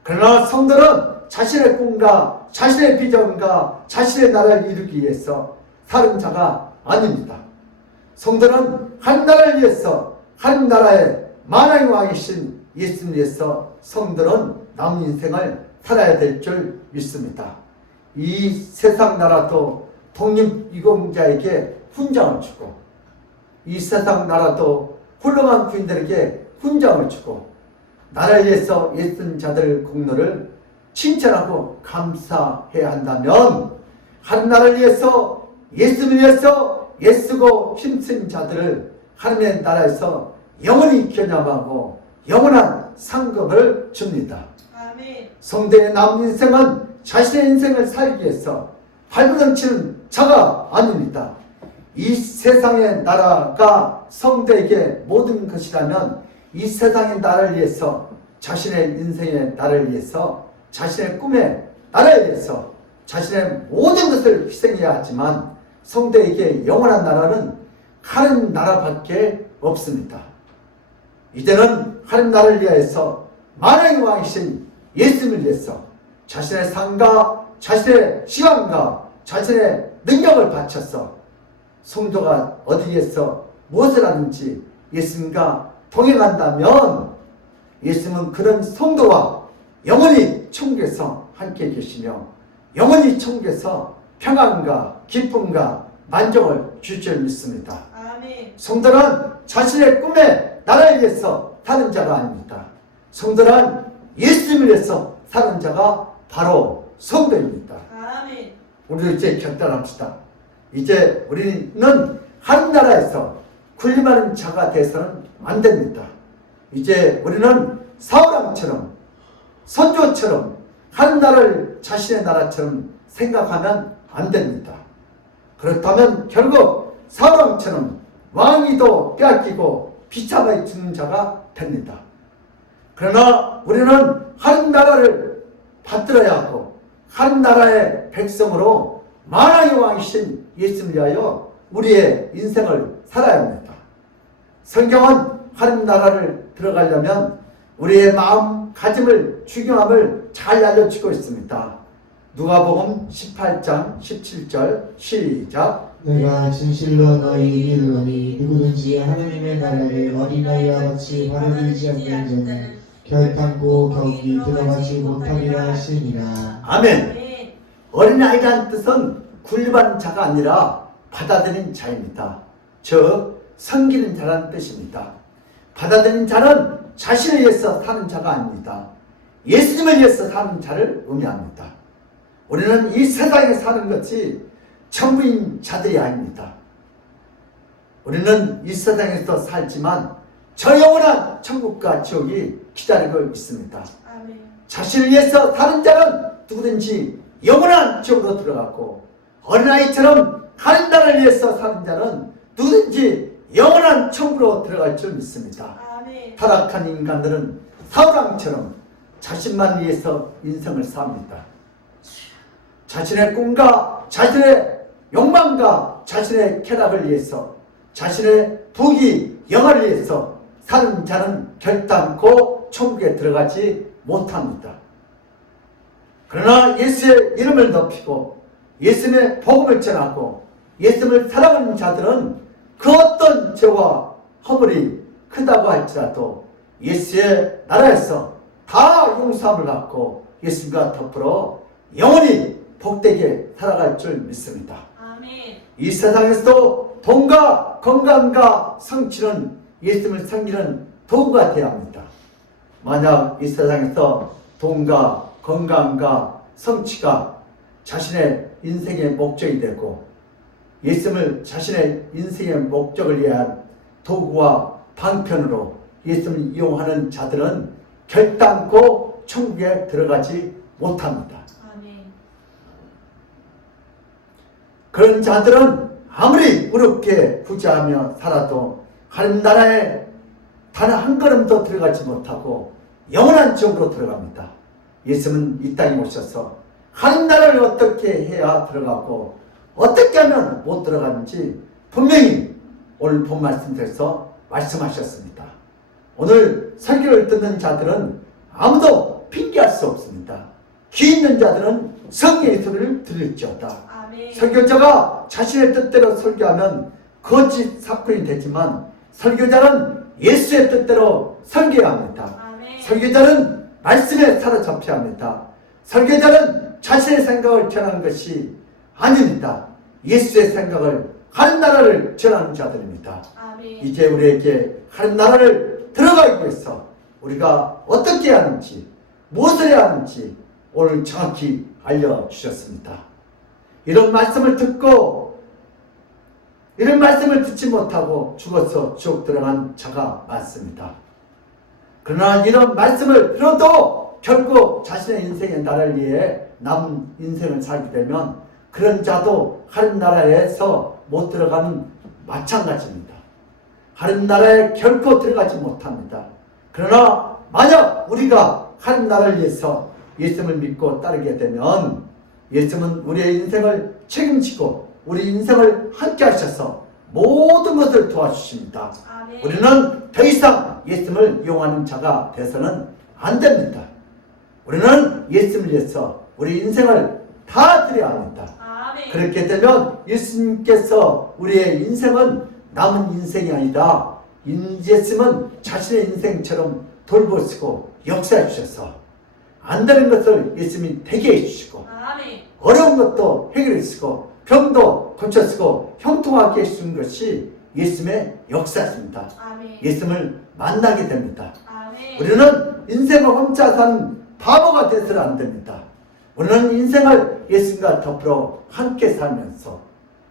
그러나 성도는 자신의 꿈과 자신의 비전과 자신의 나라를 이루기 위해서 사는 자가 아닙니다. 성도는 한 나라를 위해서 한 나라의 만왕의 왕이신 예수님 위해서 성도는 남은 인생을 살아야 될 줄 믿습니다. 이 세상 나라도 독립유공자에게 훈장을 주고 이 세상 나라도 훌륭한 부인들에게 훈장을 주고 나라를 위해서 애쓴 자들의 공로를 칭찬하고 감사해야 한다면 한 나라를 위해서 예수를 위해서 애쓰고 힘쓴 자들을 하나님의 나라에서 영원히 기념하고 영원한 상급을 줍니다. 아멘. 성도의 남은 인생은 자신의 인생을 살기 위해서 발버둥치는 자가 아닙니다. 이 세상의 나라가 성도에게 모든 것이라면 이 세상의 나라를 위해서 자신의 인생의 나라를 위해서 자신의 꿈의 나라를 위해서 자신의 모든 것을 희생해야 하지만 성도에게 영원한 나라는 하나님 나라밖에 없습니다. 이제는 하나님 나라를 위하여서 만왕의 왕이신 예수님을 위해서 자신의 삶과 자신의 시간과 자신의 능력을 바쳐서 성도가 어디에서 무엇을 하는지 예수님과 동행한다면 예수님은 그런 성도와 영원히 천국에서 함께 계시며 영원히 천국에서 평안과 기쁨과 만족을 줄 줄 믿습니다. 아멘. 성도는 자신의 꿈의 나라를 위해서 사는 자가 아닙니다. 성도는 예수님을 위해서 사는 자가 바로 성도입니다. 아멘. 우리도 이제 결단합시다. 이제 우리는 하늘나라에서 군림하는 자가 돼서는 안 됩니다. 이제 우리는 사울왕처럼 선조처럼 하늘나라를 자신의 나라처럼 생각하면 안 됩니다. 그렇다면 결국 사울왕처럼 왕위도 빼앗기고 비참하게 죽는 자가 됩니다. 그러나 우리는 하늘나라를 받들어야 하고 하늘나라의 백성으로 만왕의 왕이신 예수를 위하여 우리의 인생을 살아야 합니다. 성경은 하늘나라를 들어가려면 우리의 마음가짐을 중요함을 잘 알려주고 있습니다. 누가복음 18장 17절 시작. 내가 진실로 너희 이르노니 누구든지 하느님의 나라를 어린아이와 같이 받아들이지 않는 자는 결단코 거기 들어가지 못하리라 하시니라. 아멘. 아멘. 어린아이라는 뜻은 군림하는 자가 아니라 받아들인 자입니다. 즉 섬기는 자라는 뜻입니다. 받아들인 자는 자신을 위해서 사는 자가 아닙니다. 예수님을 위해서 사는 자를 의미합니다. 우리는 이 세상에 사는 것이 천부인 자들이 아닙니다. 우리는 이 세상에서 살지만 저 영원한 천국과 지옥이 기다리고 있습니다. 아멘. 자신을 위해서 사는 자는 누구든지 영원한 지옥으로 들어갔고 어린아이처럼 하늘나라를 위해서 사는 자는 누구든지 영원한 천국으로 들어갈 줄 믿습니다. 아멘. 타락한 인간들은 사울왕처럼 자신만 위해서 인생을 삽니다. 자신의 꿈과 자신의 욕망과 자신의 쾌락을 위해서 자신의 부귀 영화를 위해서 사는 자는 결단코 천국에 들어가지 못합니다. 그러나 예수의 이름을 높이고 예수님의 복음을 전하고 예수님을 사랑하는 자들은 그 어떤 죄와 허물이 크다고 할지라도 예수의 나라에서 다 용서함을 받고 예수님과 더불어 영원히 복되게 살아갈 줄 믿습니다. 아멘. 이 세상에서도 돈과 건강과 성취는 예수님을 섬기는 도구가 되어야 합니다. 만약 이 세상에서 돈과 건강과 성취가 자신의 인생의 목적이 되고 예수님을 자신의 인생의 목적을 위한 도구와 방편으로 예수님을 이용하는 자들은 결단코 천국에 들어가지 못합니다. 아멘. 그런 자들은 아무리 어렵게 부자하며 살아도 하늘나라에 단 한 걸음도 들어가지 못하고 영원한 지옥으로 들어갑니다. 예수님은 이 땅에 오셔서 하늘나라를 어떻게 해야 들어가고 어떻게 하면 못 들어가는지 분명히 오늘 본 말씀에서 말씀하셨습니다. 오늘 설교를 듣는 자들은 아무도 핑계할 수 없습니다. 귀 있는 자들은 성령의 소리를 들을지어다. 아멘. 설교자가 자신의 뜻대로 설교하면 거짓 사건이 되지만 설교자는 예수의 뜻대로 설교해야 합니다. 아멘. 설교자는 말씀에 사로잡혀야 합니다. 설교자는 자신의 생각을 전하는 것이 아닙니다. 예수의 생각을 하늘나라를 전하는 자들입니다. 아멘. 이제 우리에게 하늘나라를 들어가기 위해서 우리가 어떻게 해야 하는지 무엇을 해야 하는지 오늘 정확히 알려주셨습니다. 이런 말씀을 듣지 못하고 죽어서 지옥 들어간 자가 많습니다. 그러나 이런 말씀을 들어도 결국 자신의 인생의 나라를 위해 남은 인생을 살게 되면 그런 자도 하늘나라에서 못 들어가는 마찬가지입니다. 하늘나라에 결코 들어가지 못합니다. 그러나 만약 우리가 하늘나라를 위해서 예수님을 믿고 따르게 되면 예수님은 우리의 인생을 책임지고 우리 인생을 함께 하셔서 모든 것을 도와주십니다. 아멘. 우리는 더 이상 예수님을 이용하는 자가 돼서는 안 됩니다. 우리는 예수님을 위해서 우리 인생을 다 드려야 합니다. 아멘. 그렇게 되면 예수님께서 우리의 인생은 남은 인생이 아니다. 예수님은 자신의 인생처럼 돌보시고 역사해 주셔서 안 되는 것을 예수님이 되게 해주시고 아멘. 어려운 것도 해결해 주시고 병도 고쳐주시고 형통하게 해주는 것이 예수님의 역사입니다. 아멘. 예수님을 만나게 됩니다. 아멘. 우리는 인생을 혼자 사는 바보가 돼서는 안 됩니다. 우리는 인생을 예수님과 더불어 함께 살면서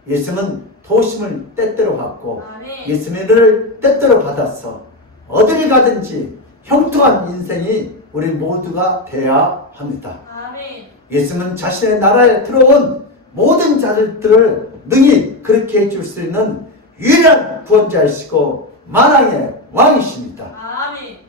예수님은 도심을 때때로 받고 아멘. 예수님을 때때로 받아서 어디를 가든지 형통한 인생이 우리 모두가 되어야 합니다. 아멘. 예수님은 자신의 나라에 들어온 모든 자들을 능히 그렇게 해줄 수 있는 유일한 구원자이시고 만왕의 왕이십니다. 아멘.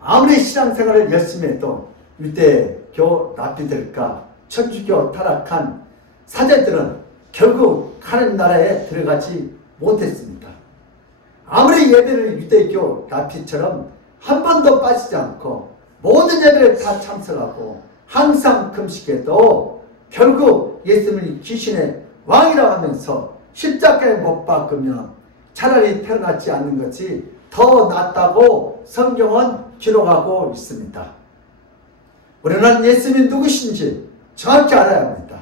아무리 신앙생활을 열심히 해도 유대교 랍비들과 천주교 타락한 사제들은 결국 하나님 나라에 들어가지 못했습니다. 아무리 예배를 유대교 랍비처럼 한 번도 빠지지 않고 모든 예배를 다 참석하고 항상 금식해도 결국 예수님이 귀신의 왕이라고 하면서 십자가에 못 박으면 차라리 태어나지 않는 것이 더 낫다고 성경은 기록하고 있습니다. 우리는 예수님이 누구신지 정확히 알아야 합니다.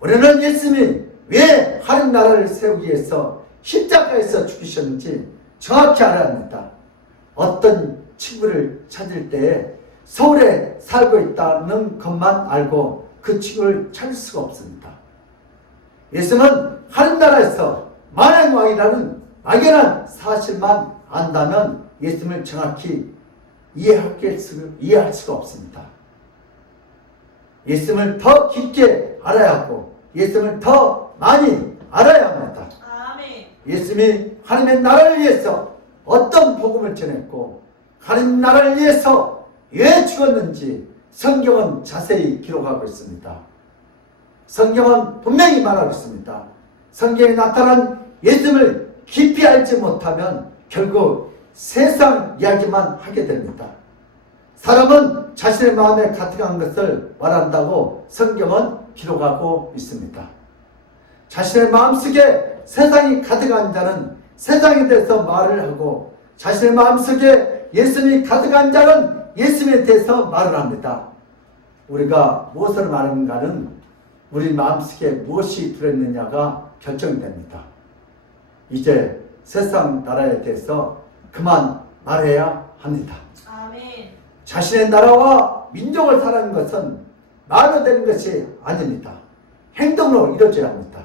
우리는 예수님이 왜 하나님 나라를 세우기 위해서 십자가에서 죽으셨는지 정확히 알아야 합니다. 어떤 친구를 찾을 때에 서울에 살고 있다는 것만 알고 그 친구를 찾을 수가 없습니다. 예수님은 하나님 나라에서 만왕의 왕이라는 막연한 사실만 안다면 예수님을 정확히 이해할 수가 없습니다. 예수님을 더 깊게 알아야 하고 예수님을 더 많이 알아야 합니다. 아멘. 예수님이 하나님의 나라를 위해서 어떤 복음을 전했고 하나님 나라를 위해서 왜 죽었는지 성경은 자세히 기록하고 있습니다. 성경은 분명히 말하고 있습니다. 성경에 나타난 예수님을 깊이 알지 못하면 결국 세상 이야기만 하게 됩니다. 사람은 자신의 마음에 가득한 것을 말한다고 성경은 기록하고 있습니다. 자신의 마음속에 세상이 가득한 자는 세상에 대해서 말을 하고 자신의 마음속에 예수님이 가득한 자는 예수님에 대해서 말을 합니다. 우리가 무엇을 말하는가는 우리 마음속에 무엇이 들어있느냐가 결정됩니다. 이제 세상 나라에 대해서 그만 말해야 합니다. 아멘. 자신의 나라와 민족을 사랑하는 것은 말로 되는 것이 아닙니다. 행동으로 이루어져야 합니다.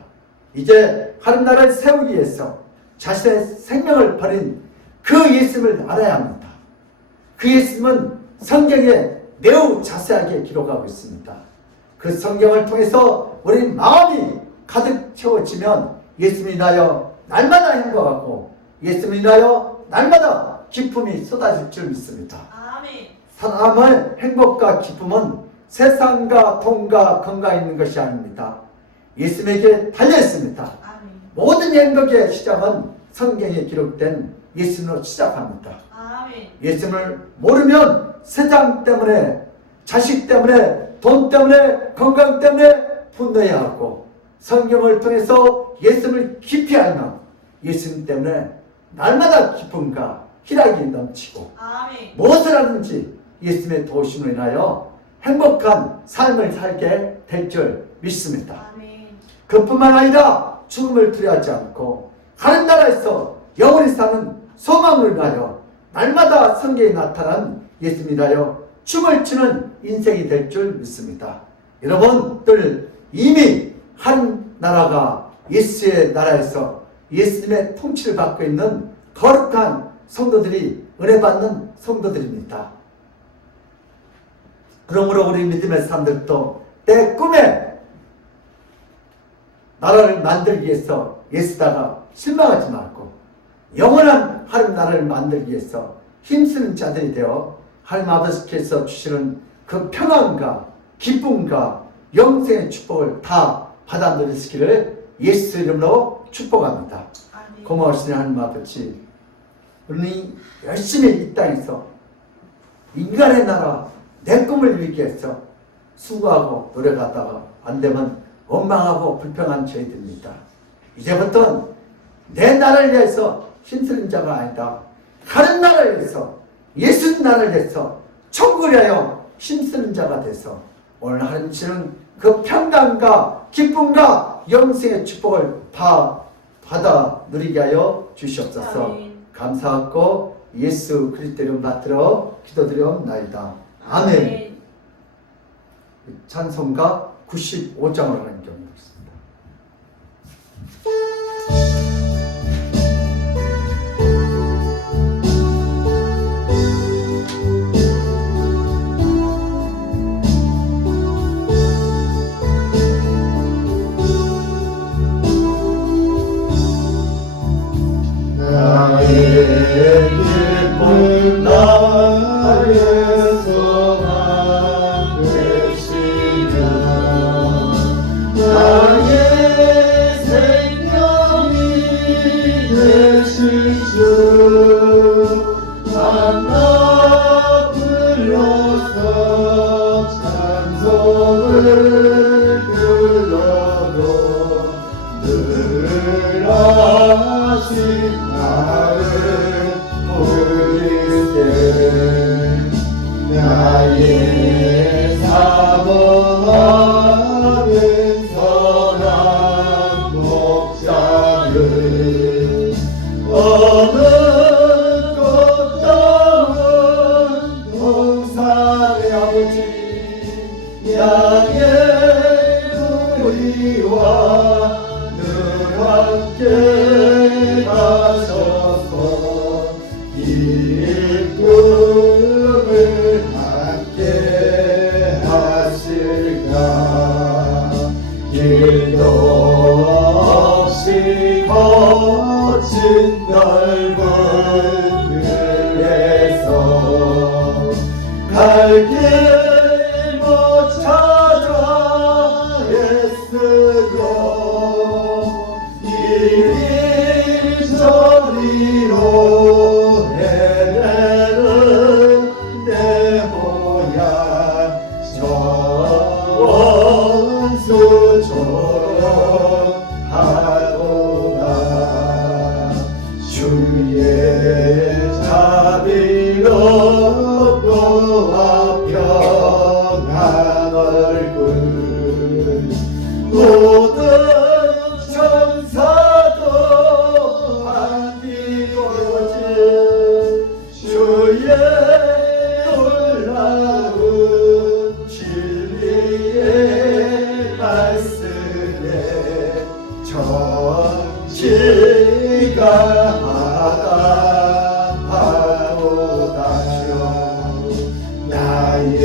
이제 하나님 나라를 세우기 위해서 자신의 생명을 버린 그 예수님을 알아야 합니다. 그 예수님은 성경에 매우 자세하게 기록하고 있습니다. 그 성경을 통해서 우리 마음이 가득 채워지면 예수님이 인하여 날마다 행복하고 예수님이 인하여 날마다 기쁨이 쏟아질 줄 믿습니다. 아멘. 사람의 행복과 기쁨은 세상과 돈과 건강에 있는 것이 아닙니다. 예수님에게 달려있습니다. 아멘. 모든 행복의 시작은 성경에 기록된 예수님으로 시작합니다. 아멘. 예수님을 모르면 세상 때문에, 자식 때문에, 돈 때문에, 건강 때문에 분노해야 하고 성경을 통해서 예수님을 깊이 알면 예수님 때문에 날마다 기쁨과 희락이 넘치고 아멘. 무엇을 하든지 예수님의 도우심을 인하여 행복한 삶을 살게 될 줄 믿습니다. 아멘. 그뿐만 아니라 죽음을 두려워하지 않고 하나님 나라에서 영원히 사는 소망을 인하여 날마다 성경에 나타난 예수님 인하여 춤을 추는 인생이 될 줄 믿습니다. 여러분들 이미 한 나라가 예수의 나라에서 예수님의 통치를 받고 있는 거룩한 성도들이 은혜 받는 성도들입니다. 그러므로 우리 믿음의 사람들도 내 꿈에 나라를 만들기 위해서 예수다가 실망하지 말고 영원한 하나님 나라를 만들기 위해서 힘쓰는 자들이 되어 하나님 아버지께서 주시는 그 평안과 기쁨과 영생의 축복을 다 받아 누리시기를 예수 이름으로 축복합니다. 아멘. 고마우신 하나님 아버지, 우리 열심히 이 땅에서 인간의 나라 내 꿈을 이루기 위해서 수고하고 노력하다가 안 되면 원망하고 불평한 저희들입니다. 이제부터는 내 나라를 위해서 힘쓰는 자가 아니다. 다른 나라를 위해서, 예수 나라를 위해서 천국을 위하여 힘쓰는 자가 돼서 오늘 하나님 주시는 그 평강과 기쁨과 영생의 축복을 받아 누리게 하여 주시옵소서. 아멘. 감사하고 예수 그리스도 이름 받들어 기도드리옵나이다. 아멘. 찬송가 95장으로 가는 경우도 있습니다. 나의 기쁨 나의 소망 되시며 나의 생명이 되신 주 만나 불러서 찬송을 불러도 늘 하신 나를 부르세 나의 사모하는 선한 목자를 어느 꽃다운 동산의 아버지 양의 우리와 늘 함께 가셔서 기쁨을 함께 하실까 길도 없이 거친 넓은 길에서 갈 길 못 찾아 애쓰고 이리저리로 헤매는 내 모양 저 원수처럼 하도다 주의 자비롭고 화평한 얼굴 모든 천사도 반기고지 주의 놀라운 진리의 말씀에 전치가 하다하오다시오 나의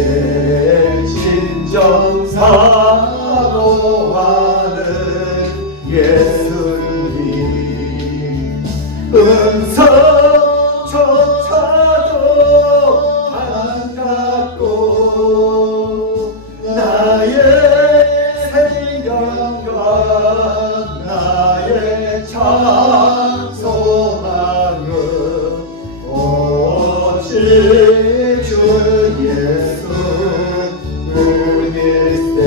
진정사모하는 예수님 음성조차도 반갑고 나의 생명과 나의 찬송하는 오직 주 예수 뿐일세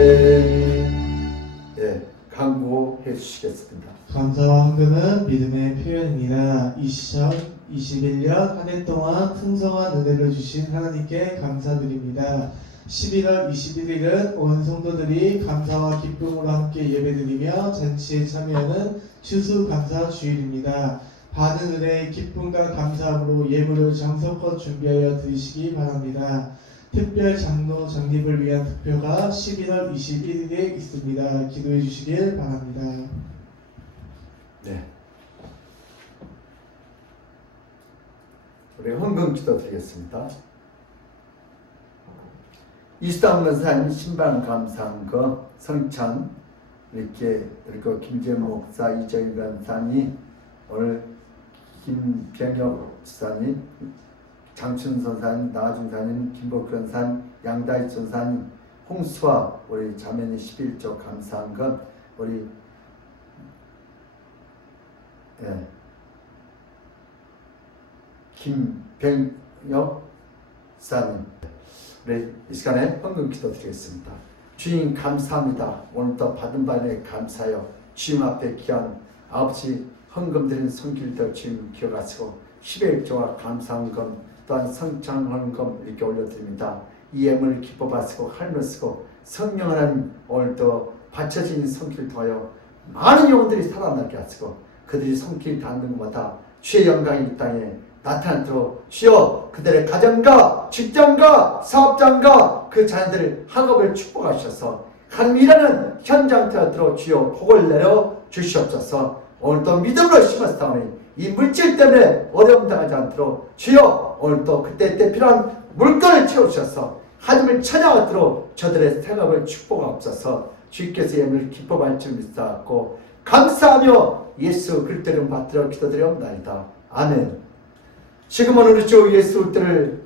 아멘. 예, 강구해 주시겠습니다. 감사와 헌금은 믿음의 표현입니다. 2021년 한 해 동안 풍성한 은혜를 주신 하나님께 감사드립니다. 11월 21일은 온 성도들이 감사와 기쁨으로 함께 예배드리며 잔치에 참여하는 추수감사 주일입니다. 받은 은혜의 기쁨과 감사함으로 예물을 정성껏 준비하여 드리시기 바랍니다. 특별 장로 장립을 위한 투표가 11월 21일에 있습니다. 기도해 주시길 바랍니다. 네. 우리 헌금 기도 드리겠습니다. 이수당 권사님 신방 감사한거 성찬 이렇게 그리고 김재현 목사 이정희 권사님 오늘 김병혁 지사님 장춘 선사님 나아준 사님 김복규 권사님 양다희 전사님 홍수아 우리 자매님 11조 감사한 건 우리 김병혁 사님 우리 이 시간에 헌금 기도 드리겠습니다. 주님 감사합니다. 오늘도 받은 바에 감사하여 주님 앞에 귀한 아버지 헌금 드린 성길들 주님 기억하시고 11조와 감사한 금 또한 성찬 헌금 이렇게 올려드립니다. 이 예물을 기뻐 받으시고 할매 쓰고 성령 하나님 오늘도 바쳐진 성길 더하여 많은 영혼들이 살아나게 하시고 그들이 성길 닿는 곳마다 주의 영광이 이 땅에 나타나도록 주여 그들의 가정과 직장과 사업장과 그 자녀들의 학업을 축복하셔서 하나님 일하는 현장 되도록 주여 복을 내려 주시옵소서. 오늘도 믿음으로 심었사오니 이 물질 때문에 어려움 당하지 않도록 주여 오늘도 그때 필요한 물건을 채우셔서 하나님을 찬양하도록 저들의 생업을 축복하옵소서. 주께서 예물을 기뻐할 줄 믿사옵고 감사하며 예수 그리스도 이름 받들어 기도드리옵나이다. 아멘. 지금은 우리 주 예수 그리스도를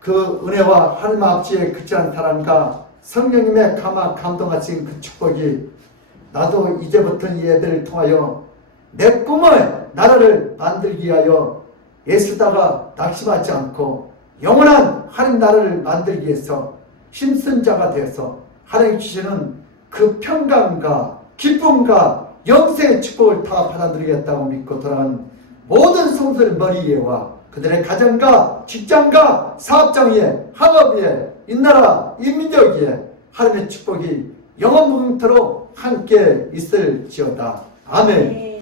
그 은혜와 하나님 아버지의 그치한 사랑과 성령님의 감동하신 그 축복이 나도 이제부터 이 예배를 통하여 내 꿈을 나라를 만들기 위하여 애쓰다가 낙심하지 않고 영원한 하나님 나라를 만들기 위해서 힘쓴 자가 되어서 하나님 주시는 그 평강과 기쁨과 영생의 축복을 다 받아들이겠다고 믿고 돌아간 모든 성도들의 머리 위에와 그들의 가정과 직장과 사업장 위에 학업 위에 이 나라 이 민족 위에 하나님의 축복이 영원 무궁토록 함께 있을지어다. 아멘.